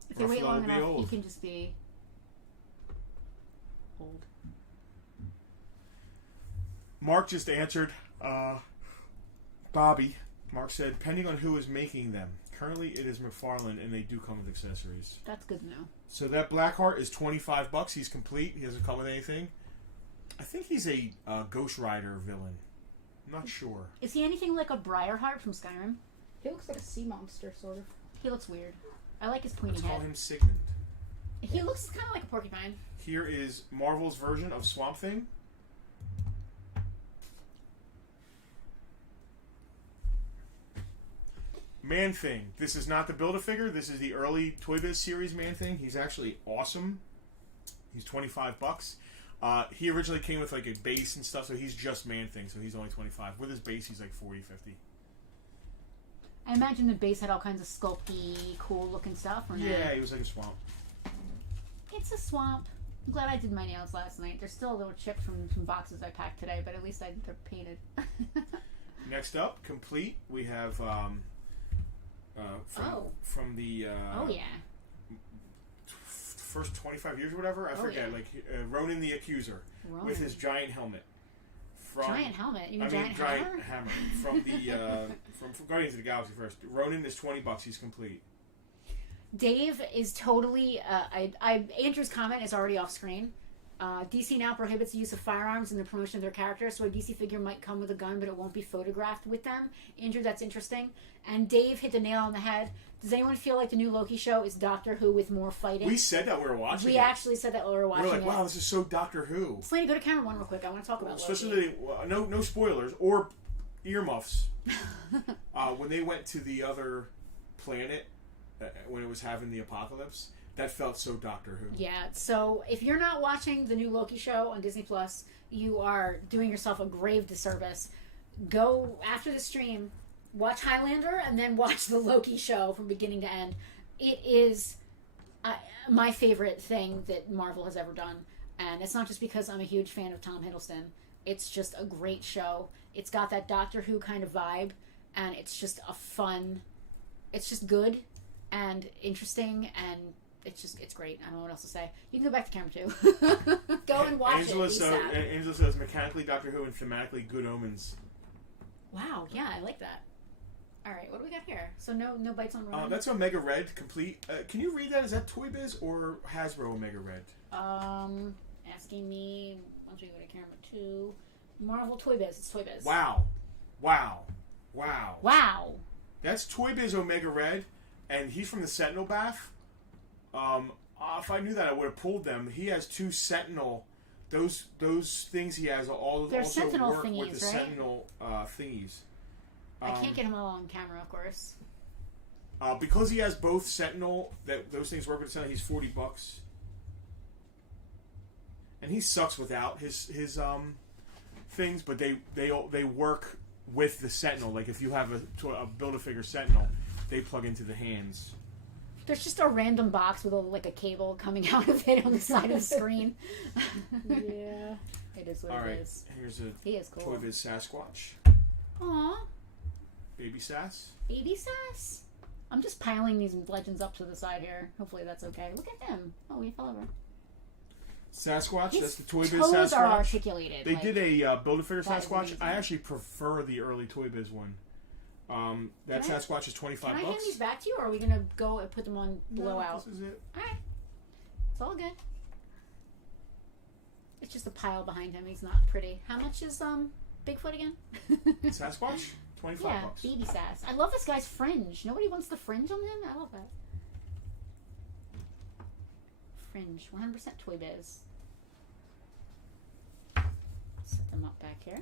If they wait Ruffalo long would be enough, old. he can just be old. Mark just answered Bobby. Mark said, depending on who is making them. Currently, it is McFarlane, and they do come with accessories. That's good to know. So that Blackheart is $25. He's complete. He doesn't come with anything. I think he's a Ghost Rider villain. I'm not sure. Is he anything like a Briarheart from Skyrim? He looks like a sea monster, sort of. He looks weird. I like his pointy Let's call head. him Sigmund. He looks kind of like a porcupine. Here is Marvel's version of Swamp Thing. Man Thing. This is not the Build-A-Figure. This is the early Toy Biz series Man Thing. He's actually awesome. He's $25. He originally came with like a base and stuff, so he's just Man Thing, so he's only $25. With his base, he's like $40, $50. I imagine the base had all kinds of sculpty, cool looking stuff. Or Yeah, not? he was like a swamp. It's a swamp. I'm glad I did my nails last night. They're still a little chipped from some boxes I packed today, but at least they're painted. Next up, complete. We have from the oh yeah, first 25 years or whatever. I forget. Yeah. Like Ronan the Accuser with his giant helmet. Giant helmet? You mean giant hammer from the from Guardians of the Galaxy first. Ronan is $20. He's complete. Dave is totally. Andrew's comment is already off screen. DC now prohibits the use of firearms in the promotion of their characters, so a DC figure might come with a gun, but it won't be photographed with them. Andrew, that's interesting. And Dave hit the nail on the head. Does anyone feel like the new Loki show is Doctor Who with more fighting? We said that we were watching. We actually said that we were watching. We're like, wow, this is so Doctor Who. Slaney, go to camera one real quick. I want to talk about Loki. Especially no spoilers or earmuffs. When they went to the other planet when it was having the apocalypse, that felt so Doctor Who. Yeah, so if you're not watching the new Loki show on Disney Plus, you are doing yourself a grave disservice. Go after the stream, watch Highlander, and then watch the Loki show from beginning to end. It is my favorite thing that Marvel has ever done, and it's not just because I'm a huge fan of Tom Hiddleston. It's just a great show. It's got that Doctor Who kind of vibe, and it's just it's just good and interesting, and it's great. I don't know what else to say. You can go back to camera too. Go and watch Angela it. Angela says mechanically Doctor Who and thematically Good Omens. Wow, yeah, I like that. All right, what do we got here? So no bites on Ronan. That's Omega Red complete. Can you read that? Is that Toy Biz or Hasbro Omega Red? Asking me. Once we go to camera 2, Marvel Toy Biz. It's Toy Biz. Wow. That's Toy Biz Omega Red, and he's from the Sentinel Bath. If I knew that, I would have pulled them. He has 2 Sentinel. Those things he has all They're also Sentinel work thingies, with the right? Sentinel thingies. I can't get him all on camera, of course. Because he has both Sentinel, those things work with the Sentinel. He's $40, and he sucks without his things, but they work with the Sentinel. Like if you have a Build-A-Figure Sentinel, they plug into the hands. There's just a random box with a cable coming out of it on the side of the screen. Yeah. It is what All it right, is. here's He is cool. Toy Biz Sasquatch. Aw. Baby Sass. Baby Sass? I'm just piling these legends up to the side here. Hopefully that's okay. Look at him. Oh, he fell over. Sasquatch, His that's the Toy Biz toes Sasquatch. are articulated. They did a Build-A-Figure that is Sasquatch. amazing. I actually prefer the early Toy Biz one. That Sasquatch is $25. Can I hand these back to you, or are we going to go and put them on blowout? This is it. Alright. It's all good. It's just a pile behind him. He's not pretty. How much is Bigfoot again? Sasquatch? $25. Yeah, Baby Sass. I love this guy's fringe. Nobody wants the fringe on him? I love that. Fringe. 100% Toy Biz. Set them up back here.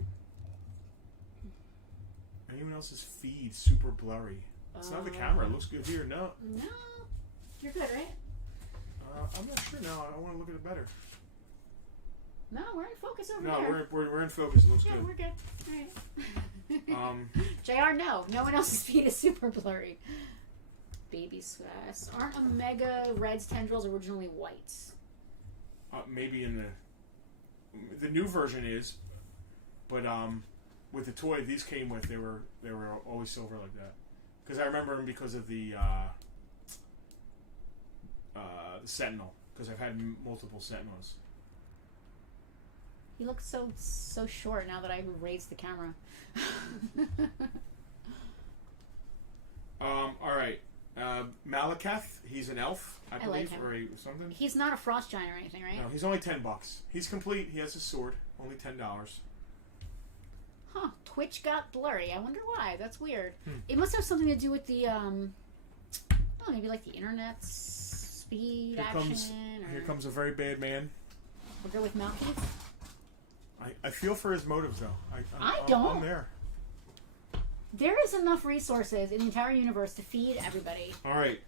Anyone else's feed super blurry? It's not the camera. It looks good here. No. No. You're good, right? I'm not sure now. I want to look at it better. No, we're in focus over No, there. we're in focus. It looks Yeah, good. we're good. Alright. JR, no. No one else's feed is super blurry. Baby Swass. Aren't Omega Red's tendrils originally white? Maybe in the new version is, but with the toy these came with, they were always silver like that. Because I remember them because of the Sentinel. Because I've had multiple Sentinels. He looks so short now that I raised the camera. All right. Malekith, he's an elf, I believe, like him. or something. He's not a frost giant or anything, right? No, he's only $10. He's complete. He has his sword. Only $10. Huh. Twitch got blurry. I wonder why. That's weird. It must have something to do with the, maybe like the internet speed action. Here comes a very bad man. We'll go with Malekith. I feel for his motives, though. I don't. I'm there. There is enough resources in the entire universe to feed everybody. All right.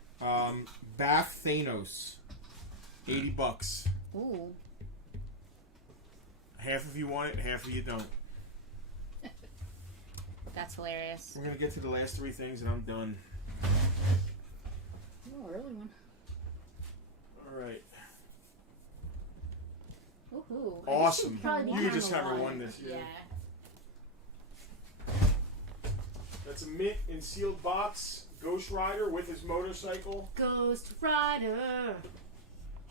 Bath Thanos. $80. Ooh. Half of you want it, half of you don't. That's hilarious. We're going to get to the last three things, and I'm done. Oh, early one. All right. Woohoo. Awesome. You You just never won this year. Yeah. That's a mint in sealed box. Ghost Rider with his motorcycle. Ghost Rider.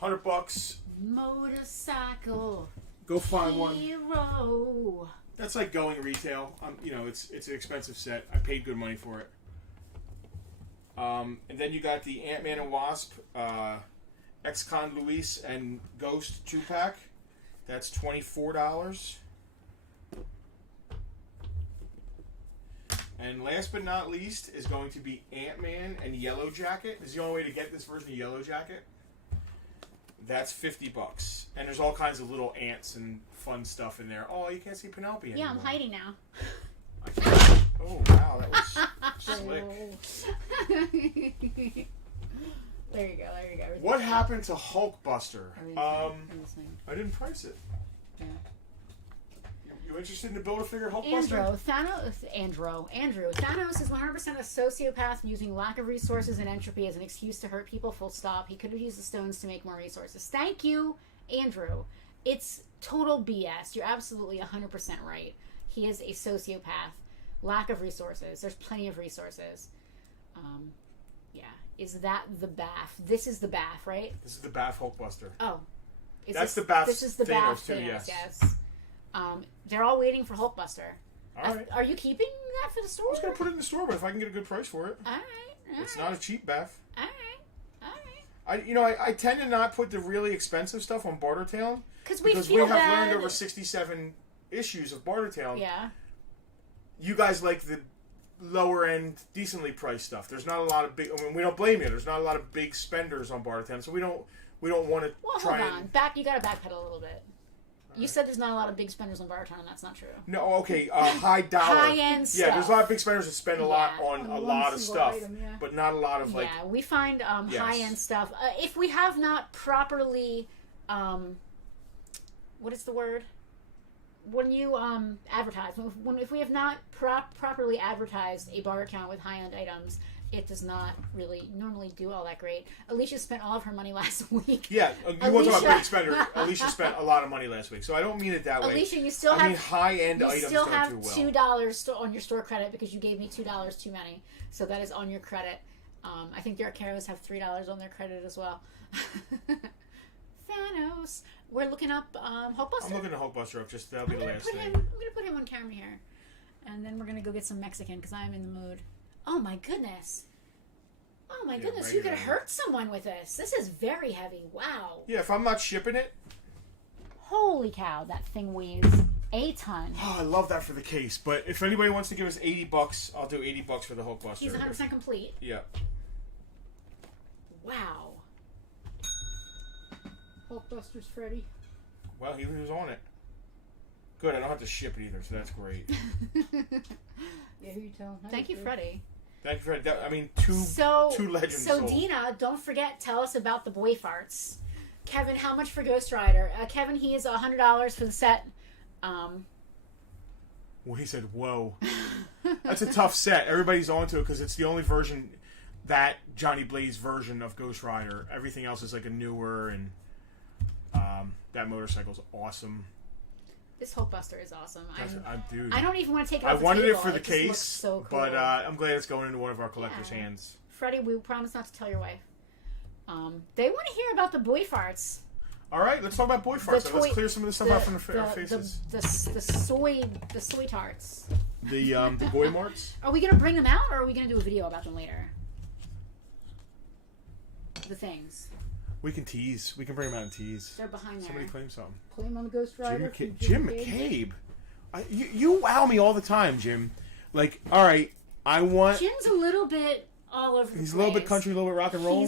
$100. Motorcycle. Go find one. Hero. That's like going retail. It's an expensive set. I paid good money for it. And then you got the Ant-Man and Wasp, Ex-Con Luis and Ghost 2-pack. That's $24. And last but not least is going to be Ant-Man and Yellow Jacket. This is the only way to get this version of Yellow Jacket. That's $50. And there's all kinds of little ants and fun stuff in there. Oh, you can't see Penelope anymore. Yeah, I'm hiding now. Oh, wow, that was slick. There you go. What happened to Hulkbuster? Everything. I didn't price it. Yeah. You interested in the Build-A-Figure Hulkbuster? Andrew. Thanos is 100% a sociopath using lack of resources and entropy as an excuse to hurt people, full stop. He could have used the stones to make more resources. Thank you, Andrew. It's total BS. You're absolutely 100% right. He is a sociopath. Lack of resources. There's plenty of resources. Yeah. Is that the Bath? This is the Bath, right? This is the Bath Hulkbuster. Oh. That's the Bath This is the Thanos Bath too, Thanos, yes. They're all waiting for Hulkbuster. All right. Are you keeping that for the store? I was going to put it in the store, but if I can get a good price for it. All right. It's not a cheap Bath. All right. I tend to not put the really expensive stuff on Bartertown. Because we have learned over 67 issues of Bartertown. Yeah. You guys like the lower end, decently priced stuff. There's not a lot of big. I mean, we don't blame you. There's not a lot of big spenders on Bartertown, so we don't want to try. Hold on. You got to backpedal a little bit. You said there's not a lot of big spenders on Bartertown, and that's not true. No, okay, high dollar. High-end stuff. Yeah, there's a lot of big spenders that spend a lot on a lot of stuff, item, yeah. but not a lot of, like... Yeah, we find Yes. high-end stuff. If we have not properly... what is the word? When you advertise. If we have not properly advertised a bar account with high-end items... It does not really normally do all that great. Alicia spent all of her money last week. Yeah, you want to talk about big spender. Alicia spent a lot of money last week, so I don't mean it that way. Alicia, you still have high-end items still don't have do well. $2 on your store credit because you gave me $2 too many. So that is on your credit. I think the Arcaros have $3 on their credit as well. Thanos. We're looking up Hulkbuster. I'm looking at Hulkbuster up. Just that'll be the last thing. I'm going to put him on camera here. And then we're going to go get some Mexican because I'm in the mood. Oh my goodness. Oh my goodness, you could hurt someone with this. This is very heavy. Wow. Yeah, if I'm not shipping it. Holy cow, that thing weighs a ton. Oh, I love that for the case. But if anybody wants to give us $80, I'll do $80 for the Hulkbuster. He's 100% complete. Yeah. Wow. Hulkbuster's Freddy. Well, he was on it. Good, I don't have to ship it either, so that's great. Yeah, who you telling? Thank you, Freddie. Thank you for that. I mean, two legends. So sold. Dina, don't forget, tell us about the boy farts. Kevin, how much for Ghost Rider? Kevin, he is $100 for the set. Well, he said, "Whoa, that's a tough set." Everybody's onto it because it's the only version, that Johnny Blaze version of Ghost Rider. Everything else is like a newer, and that motorcycle's awesome. This Hulkbuster is awesome. Dude, I don't even want to take it I off the wanted table. it for the just case, looks so cool. but I'm glad it's going into one of our collectors' Yeah. hands. Freddie, we promise not to tell your wife. They want to hear about the boy farts. All right, let's talk about boy farts. toy- Let's clear some of the stuff out from our faces. The soy tarts. The boy marts. Are we gonna bring them out, or are we gonna do a video about them later? The things. We can tease. We can bring them out and tease. They're behind there. Somebody claim something. Claim on the Ghost Rider. Jim McCabe. You wow me all the time, Jim. Like, all right, I want. Jim's a little bit all over the place. He's a little bit country, a little bit rock and roll.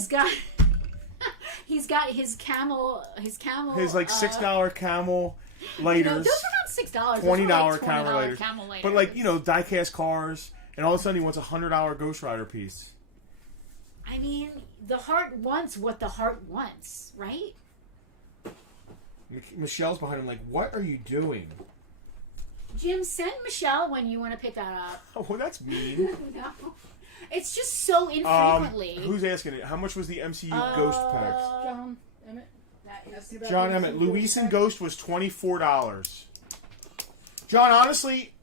He's got his camel. His like $6 camel lighters. Those are not $6. $20 camel lighters. But like die-cast cars, and all of a sudden he wants a $100 Ghost Rider piece. I mean, the heart wants what the heart wants, right? Michelle's behind him, like, what are you doing? Jim, send Michelle when you want to pick that up. Oh, well, that's mean. No. It's just so infrequently. Who's asking it? How much was the MCU Ghost packs? John Emmett. John Emmett. Luis and Ghost was $24. John, honestly,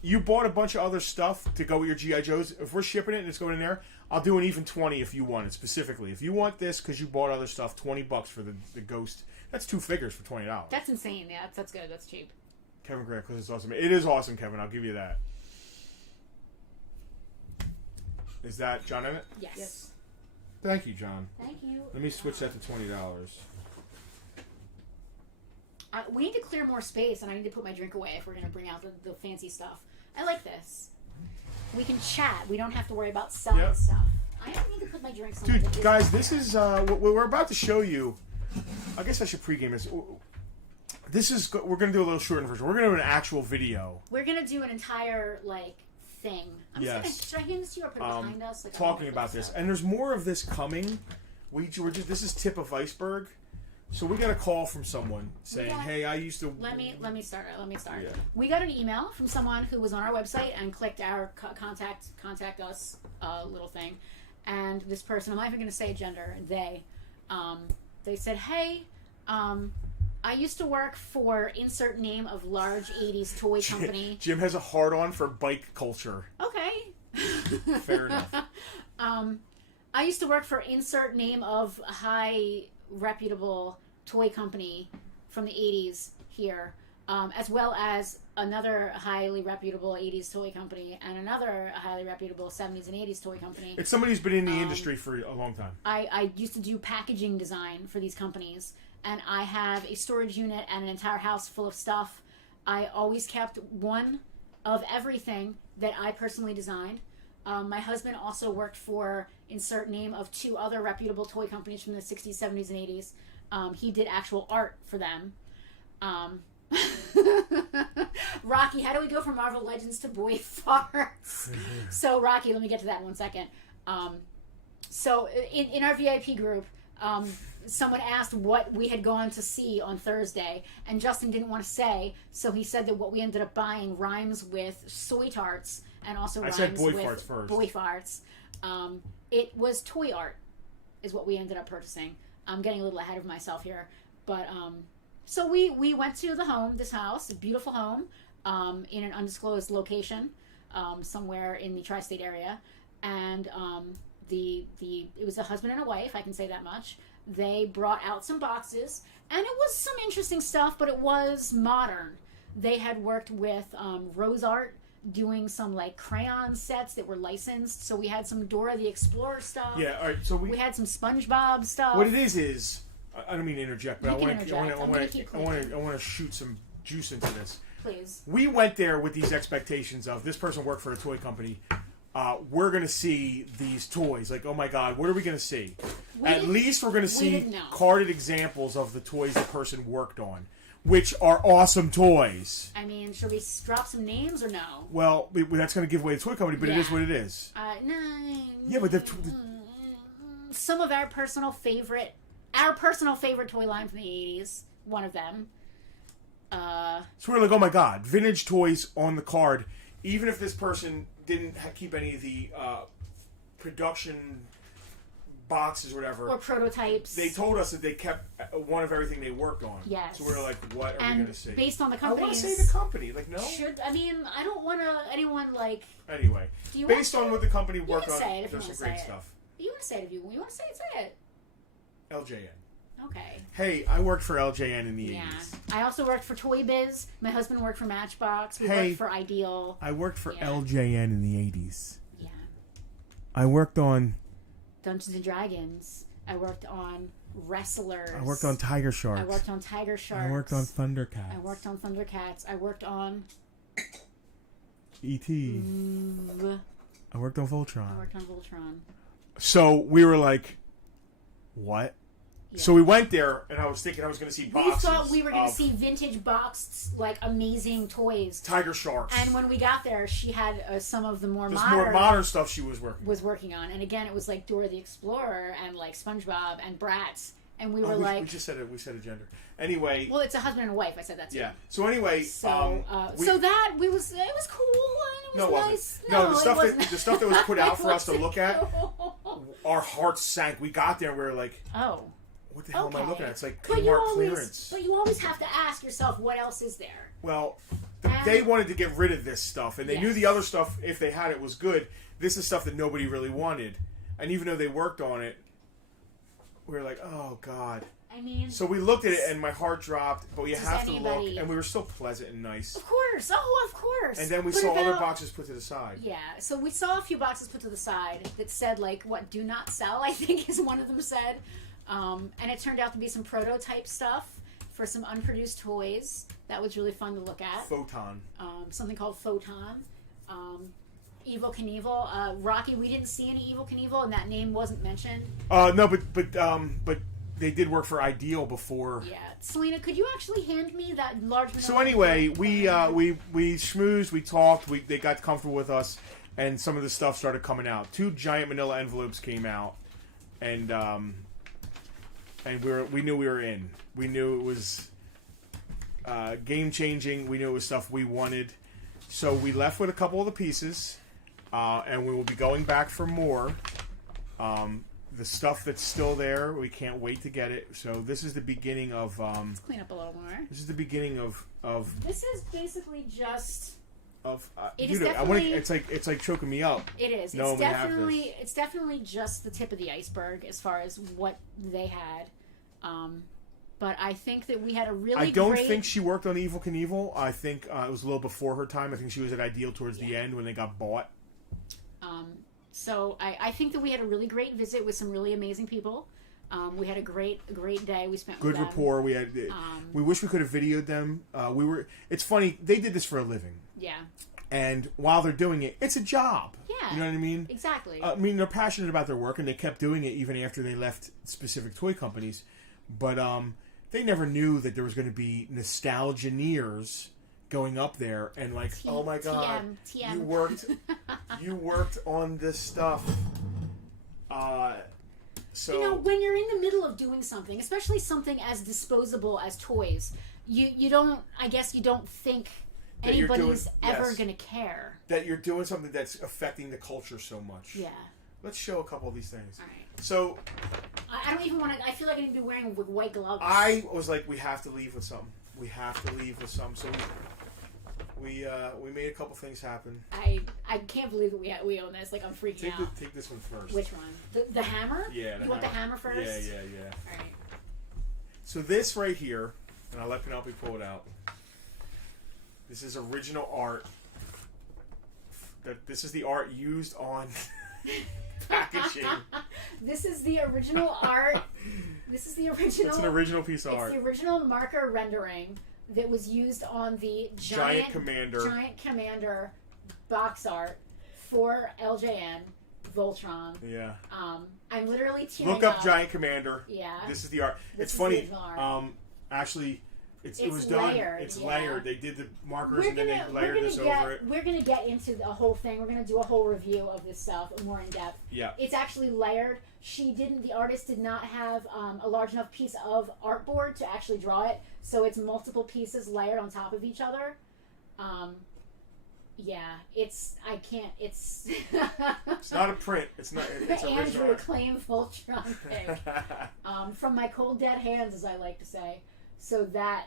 you bought a bunch of other stuff to go with your G.I. Joes. If we're shipping it and it's going in there, I'll do an even 20 if you want it specifically. If you want this because you bought other stuff, $20 for the Ghost. That's 2 figures for $20. That's insane. Yeah, that's good. That's cheap. Kevin Grant, because it's awesome. It is awesome, Kevin. I'll give you that. Is that John Emmett? Yes. Thank you, John. Thank you. Let me switch that to $20. We need to clear more space, and I need to put my drink away if we're going to bring out the fancy stuff. I like this. We can chat. We don't have to worry about selling stuff. I don't need to put my drinks on. Dude, guys, this is what we're about to show you. I guess I should pregame this. We're going to do a little shortened version. We're going to do an actual video. We're going to do an entire, thing. Should I hand this to you or put it behind us? Talking about this. And there's more of this coming. This is tip of iceberg. So we got a call from someone saying, "Hey, I used to." Let me start. Yeah. We got an email from someone who was on our website and clicked our contact us little thing, and this person, I'm not even going to say gender, they said, "Hey, I used to work for insert name of large '80s toy company." Jim has a hard-on for bike culture. Okay. Fair enough. I used to work for insert name of high reputable toy company from the 80s here, as well as another highly reputable 80s toy company and another highly reputable 70s and 80s toy company. It's somebody who's been in the industry for a long time. I used to do packaging design for these companies, and I have a storage unit and an entire house full of stuff. I always kept one of everything that I personally designed. My husband also worked for insert name of 2 other reputable toy companies from the 60s, 70s, and 80s. He did actual art for them. Rocky, how do we go from Marvel Legends to boy farts? So, Rocky, let me get to that in 1 second. So, in our VIP group, someone asked what we had gone to see on Thursday, and Justin didn't want to say, so he said that what we ended up buying rhymes with soy tarts and also rhymes said boy with farts first. boy farts. It was toy art is what we ended up purchasing. I'm getting a little ahead of myself here. But, so we went to this house, a beautiful home, in an undisclosed location, somewhere in the tri-state area. And it was a husband and a wife, I can say that much. They brought out some boxes, and it was some interesting stuff, but it was modern. They had worked with Rose Art, doing some crayon sets that were licensed. So we had some Dora the Explorer stuff. Yeah, all right. So we had some SpongeBob stuff. What it is I don't mean to interject, but I want to shoot some juice into this. Please. We went there with these expectations of this person worked for a toy company. We're going to see these toys. Oh my God, what are we going to see? At least we're going to see carded examples of the toys the person worked on. which are awesome toys. I mean, should we drop some names or no? Well, that's going to give away the toy company, but it is what it is. No. Yeah, but some of our personal favorite toy line from the 80s. One of them. So we're like, oh my god, vintage toys on the card. Even if this person didn't keep any of the production boxes or whatever, or prototypes, they told us that they kept one of everything they worked on. Yes. So we were like, what are we going to say? Based on the I company. want to say the company. Like, no. I don't want anyone like. Anyway, based on what the company you worked can on, say it if there's you some want great to say stuff. It. You want to say it if you want to say it. Say it. LJN. Okay. Hey, I worked for LJN in the 80s. Yeah. I also worked for Toy Biz. My husband worked for Matchbox. We worked for Ideal. I worked for LJN in the 80s. Yeah. I worked on Dungeons and Dragons. I worked on Wrestlers. I worked on Tiger Sharks. I worked on Tiger Sharks. I worked on Thundercats. I worked on Thundercats. I worked on E.T. I worked on Voltron. I worked on Voltron. So we were like, what? Yeah. So we went there, and I was thinking I was going to see boxes. We thought we were going to see vintage boxed, like, amazing toys. Tiger Sharks. And when we got there, she had some of the more modern stuff she was working on. And again, it was like Dora the Explorer and like SpongeBob and Bratz. And we were we just said it. We said a gender. Anyway. Well, it's a husband and a wife. I said that too. Yeah. So anyway. So that it was cool and it was nice. No, the stuff that was put out for us to look at, our hearts sank. We got there and we were like, oh. What the hell am I looking at? It's like but clearance. But you always have to ask yourself, what else is there? Well, they wanted to get rid of this stuff, and they knew the other stuff, if they had it, was good. This is stuff that nobody really wanted. And even though they worked on it, we were like, oh, God. I mean... So we looked at it, and my heart dropped, but you have to anybody... look, and we were still pleasant and nice. Of course. Oh, of course. And then we saw other boxes put to the side. Yeah, so we saw a few boxes put to the side that said, like, what, do not sell, I think is one of them said. And it turned out to be some prototype stuff for some unproduced toys. That was really fun to look at. Photon. Something called Photon. Evil Knievel. Rocky, we didn't see any Evil Knievel, and that name wasn't mentioned. No, but they did work for Ideal before. Yeah. Selena, could you actually hand me that large vanilla? So anyway, we schmoozed, we talked, they got comfortable with us, and some of the stuff started coming out. 2 giant manila envelopes came out, and we knew we were in. We knew it was game changing. We knew it was stuff we wanted. So we left with a couple of the pieces, and we will be going back for more. The stuff that's still there, we can't wait to get it. So this is the beginning of. Let's clean up a little more. This is the beginning of. This is basically just. It is definitely. It's like choking me up. It is. It's definitely just the tip of the iceberg as far as what they had. But I think that we had a really. I don't think she worked on Evil Knievel. I think it was a little before her time. I think she was at Ideal towards the end when they got bought. So I think that we had a really great visit with some really amazing people. We had a great day we spent with them. Good rapport. We had. We wish we could have videoed them. It's funny. They did this for a living. Yeah. And while they're doing it, it's a job. Yeah. You know what I mean? Exactly. I mean, they're passionate about their work, and they kept doing it even after they left specific toy companies. But they never knew that there was going to be nostalgianeers going up there and like, oh my God, TM. you worked on this stuff. So when you're in the middle of doing something, especially something as disposable as toys, you don't think anybody's ever going to care that you're doing something that's affecting the culture so much. Yeah. Let's show a couple of these things. All right. So I don't even want to. I feel like I need to be wearing white gloves. I was like, we have to leave with something. We have to leave with something. So we made a couple things happen. I can't believe that we own this. Like, I'm freaking out. Take this one first. Which one? The hammer? Yeah. You want the hammer first? Yeah. All right. So this right here, and I'll let Penelope pull it out. This is original art. This is the art used on packaging. This is the original art. This is the original. It's an original piece of art. It's the original marker rendering that was used on the Giant Commander box art for LJN Voltron. Yeah. I'm literally tearing Look up Giant Commander. Yeah. This is the art. This it's is funny. the art. Actually, it was done. Layered, It's yeah. layered. They did the markers and then they layered this over it. We're gonna get into the whole thing. We're gonna do a whole review of this stuff more in depth. Yeah. It's actually layered. The artist did not have a large enough piece of artboard to actually draw it, so it's multiple pieces layered on top of each other. It's It's not a print. It's not. It's Andrew original. Acclaim Voltron pick from my cold dead hands, as I like to say. So that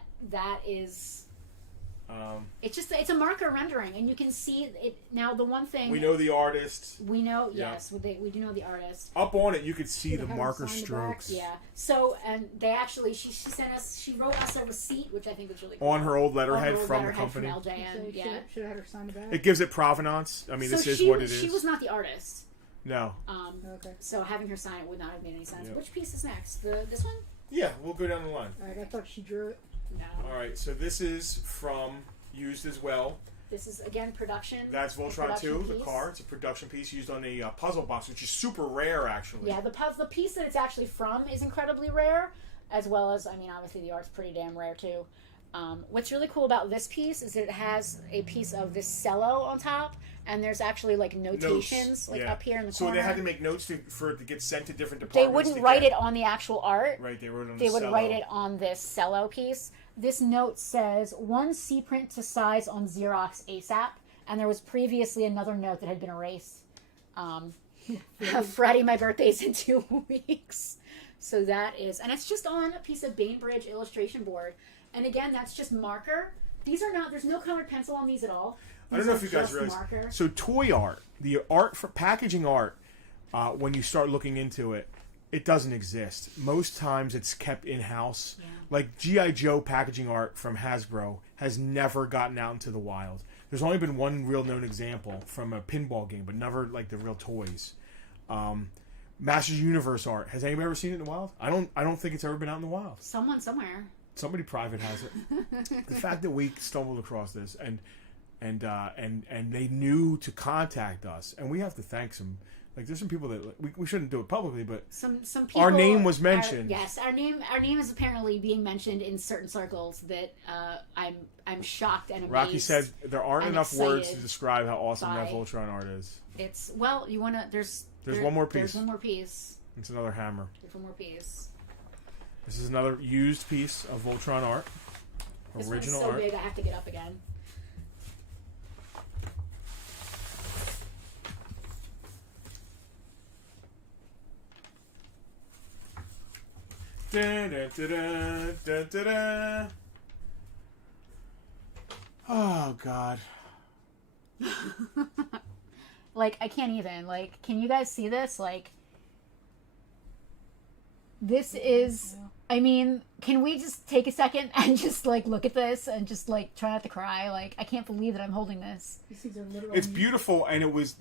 is. It's a marker rendering, and you can see it now. The one thing we know the artist. we know, Yeah. yes, we do know the artist. Up on it, you could see They the have marker them sign the back. strokes Yeah. So, and they actually, she wrote us a receipt, which I think was really cool. on her old On her letterhead old from letterhead the company. From LJN, yeah. Should have had her sign the back. It gives it provenance. I mean, So this is she what it was- is. She was not the artist. No. Okay. So having her sign it would not have made any sense. Yep. Which piece is next? This one? Yeah, we'll go down the line. Alright, I thought she drew it. No. All right, so this is from used as well. This is again production. That's Voltron production 2, the piece. car. It's a production piece used on a puzzle box, which is super rare, actually. Yeah, the piece that it's actually from is incredibly rare, as well as, I mean, obviously the art's pretty damn rare too. What's really cool about this piece is that it has a piece of this cello on top, and there's actually like notations Notes, up here in the so corner. they had to make notes for it to get sent to different They departments. wouldn't to write get- it on the actual art. Right, they wrote it on They the would cello. write it on this cello piece. This note says, "One C print to size on Xerox ASAP." And there was previously another note that had been erased. Freddie, my birthday's in 2 weeks. So that is, and it's just on a piece of Bainbridge illustration board. And again, that's just marker. These are not, there's no colored pencil on these at all. I don't These know are if you guys just realize. marker. So toy art, the art for packaging art, when you start looking into it, it doesn't exist. Most times it's kept in-house. Yeah. Like G.I. Joe packaging art from Hasbro has never gotten out into the wild. There's only been one real known example from a pinball game, but never like the real toys. Masters Universe art. Has anybody ever seen it in the wild? I don't think it's ever been out in the wild. Someone somewhere. Somebody private has it. The fact that we stumbled across this and they knew to contact us, and we have to thank some. Like, there's some people that we shouldn't do it publicly, but Some people. our name was mentioned. Yes, our name is apparently being mentioned in certain circles that I'm shocked and amazed. Rocky said there aren't I'm enough words to excited describe how awesome that by- Voltron art is. It's you wanna there's one more piece. There's one more piece. It's another hammer. There's one more piece. This is another used piece of Voltron art. This Original one's so art. big I have to get up again. Da, da, da, da, da, da, da. Oh God. Like, I can't even. Like, can you guys see this? Like, this is. I mean, can we just take a second and just like look at this and just like try not to cry? Like, I can't believe that I'm holding this. These things are literally. It's beautiful, and it was.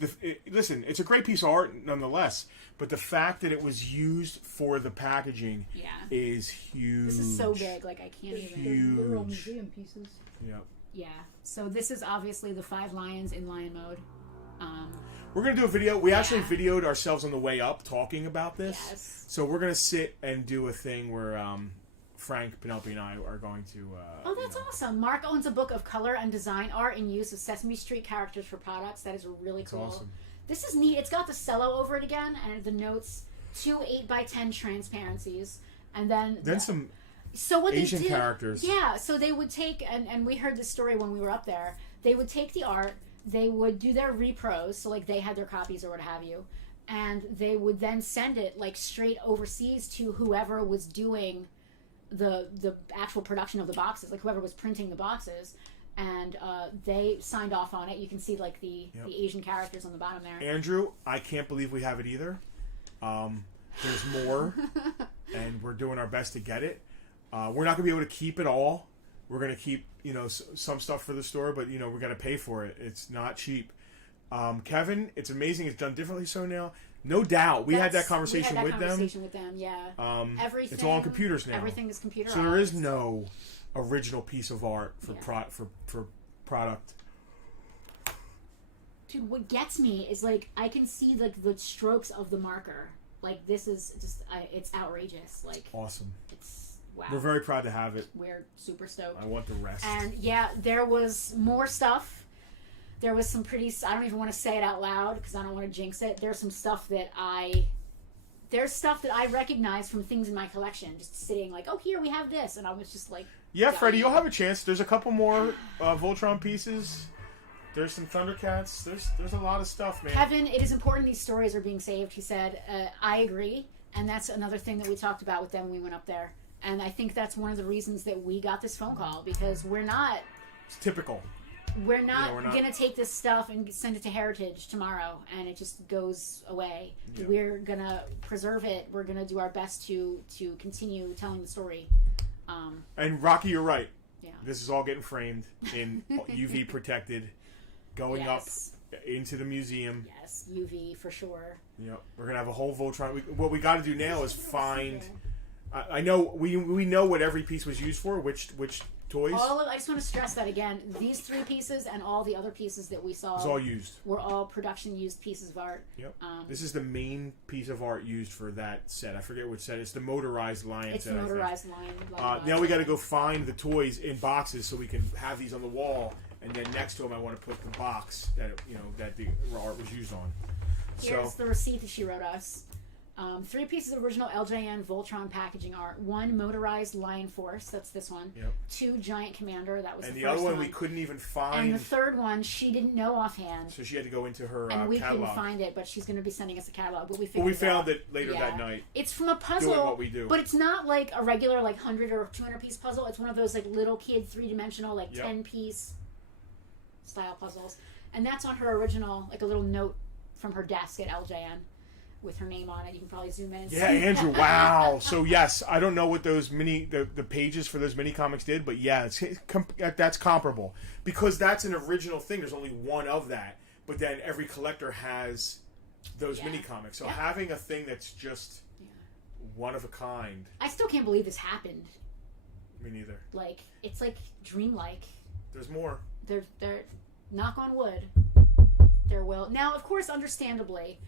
Listen, it's a great piece of art nonetheless. But the fact that it was used for the packaging Yeah. is huge. This is so big. Like, I can't even. They're literal Huge. museum pieces. Yep. Yeah. So this is obviously the 5 lions in lion mode. We're gonna do a video. We actually Yeah. videoed ourselves on the way up talking about this. Yes. So we're gonna sit and do a thing where Frank, Penelope, and I are going to. Oh, that's awesome. Mark owns a book of color and design art and use of Sesame Street characters for products. That is really cool. Awesome. This is neat. It's got the cello over it again, and the notes, 2 8x10 transparencies, and then Some so what Asian they did, characters. Yeah, so they would take, and we heard this story when we were up there. They would take the art, they would do their repros, so like they had their copies or what have you, and they would then send it like straight overseas to whoever was doing the actual production of the boxes, like whoever was printing the boxes, and they signed off on it. You can see like the Asian characters on the bottom there. Andrew, I can't believe we have it either. There's more, and we're doing our best to get it. We're not gonna be able to keep it all. We're gonna keep, some stuff for the store, but we're gonna pay for it. It's not cheap. Kevin, it's amazing. It's done differently so now. No doubt, we had that conversation with them. Yeah. Everything. It's all on computers now. Everything is computerized. So there is no original piece of art for Yeah. for product. Dude, what gets me is like I can see like the strokes of the marker. Like this is just it's outrageous. Like Awesome. it's wow. We're very proud to have it. We're super stoked. I want the rest. And yeah, there was more stuff. There was some pretty, I don't even want to say it out loud because I don't want to jinx it. There's some stuff that there's stuff that I recognize from things in my collection. Just sitting like, oh, here we have this. And I was just like, yeah, Freddie, you'll have a chance. There's a couple more Voltron pieces. There's some Thundercats. There's a lot of stuff, man. Kevin, it is important these stories are being saved, he said. I agree. And that's another thing that we talked about with them when we went up there. And I think that's one of the reasons that we got this phone call, because we're not It's typical. going to take this stuff and send it to Heritage tomorrow and it just goes away. Yeah. We're going to preserve it. We're going to do our best to continue telling the story. And Rocky, you're right. Yeah. This is all getting framed in UV protected, going Yes. up into the museum. Yes, UV for sure. Yep. We're going to have a whole Voltron. What we got to do now is find... I know we know what every piece was used for, which toys. I just want to stress that again. These 3 pieces and all the other pieces that we saw was all used. were all production used pieces of art. Yep. This is the main piece of art used for that set. I forget which set. It's the motorized lion It's set. the motorized lion. Now we got to go find the toys in boxes so we can have these on the wall, and then next to them I want to put the box that the art was used on. Here's the receipt that she wrote us. 3 pieces of original LJN Voltron packaging art. 1 motorized Lion Force, that's this one. Yep. 2 Giant Commander, that was and the the first other one we couldn't even find. And the third one she didn't know offhand. So she had to go into her and we catalog. couldn't find it, but she's going to be sending us a catalog. But we found it later that night. It's from a puzzle, doing what we do. But it's not like a regular 100 or 200 piece puzzle. It's one of those little kid 3-dimensional 10 piece style puzzles. And that's on her original, a little note from her desk at LJN. With her name on it, you can probably zoom in. And Yeah, see. Andrew. Wow. So yes, I don't know what those the pages for those mini comics did, but yeah, that's comparable because that's an original thing. There's only one of that, but then every collector has those mini comics. So having a thing that's just one of a kind. I still can't believe this happened. Me neither. It's dreamlike. There's more. They're knock on wood. There will now, of course, understandably.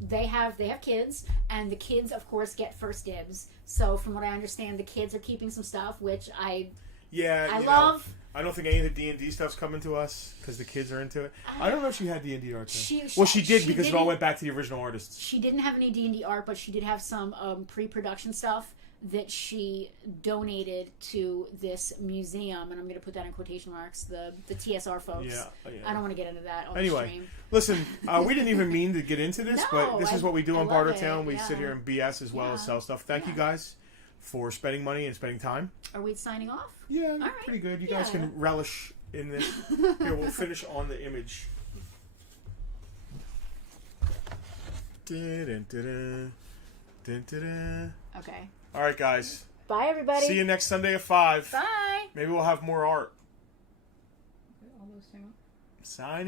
They have kids, and the kids, of course, get first dibs. So, from what I understand, the kids are keeping some stuff, which I love. I don't think any of the D&D stuff's coming to us because the kids are into it. I don't know if she had D&D art. She did because it all went back to the original artists. She didn't have any D&D art, but she did have some pre-production stuff that she donated to this museum, and I'm going to put that in quotation marks, the TSR folks. Yeah. I don't want to get into that on the stream. Listen, we didn't even mean to get into this, but this is what we do on Bartertown. We yeah. sit here and BS as well as sell stuff. Thank you guys for spending money and spending time. Are we signing off? Yeah, all right. Pretty good. You guys can relish in this. Here, we'll finish on the image. Okay. All right, guys. Bye, everybody. See you next Sunday at 5. Bye. Maybe we'll have more art. All those things. Signing.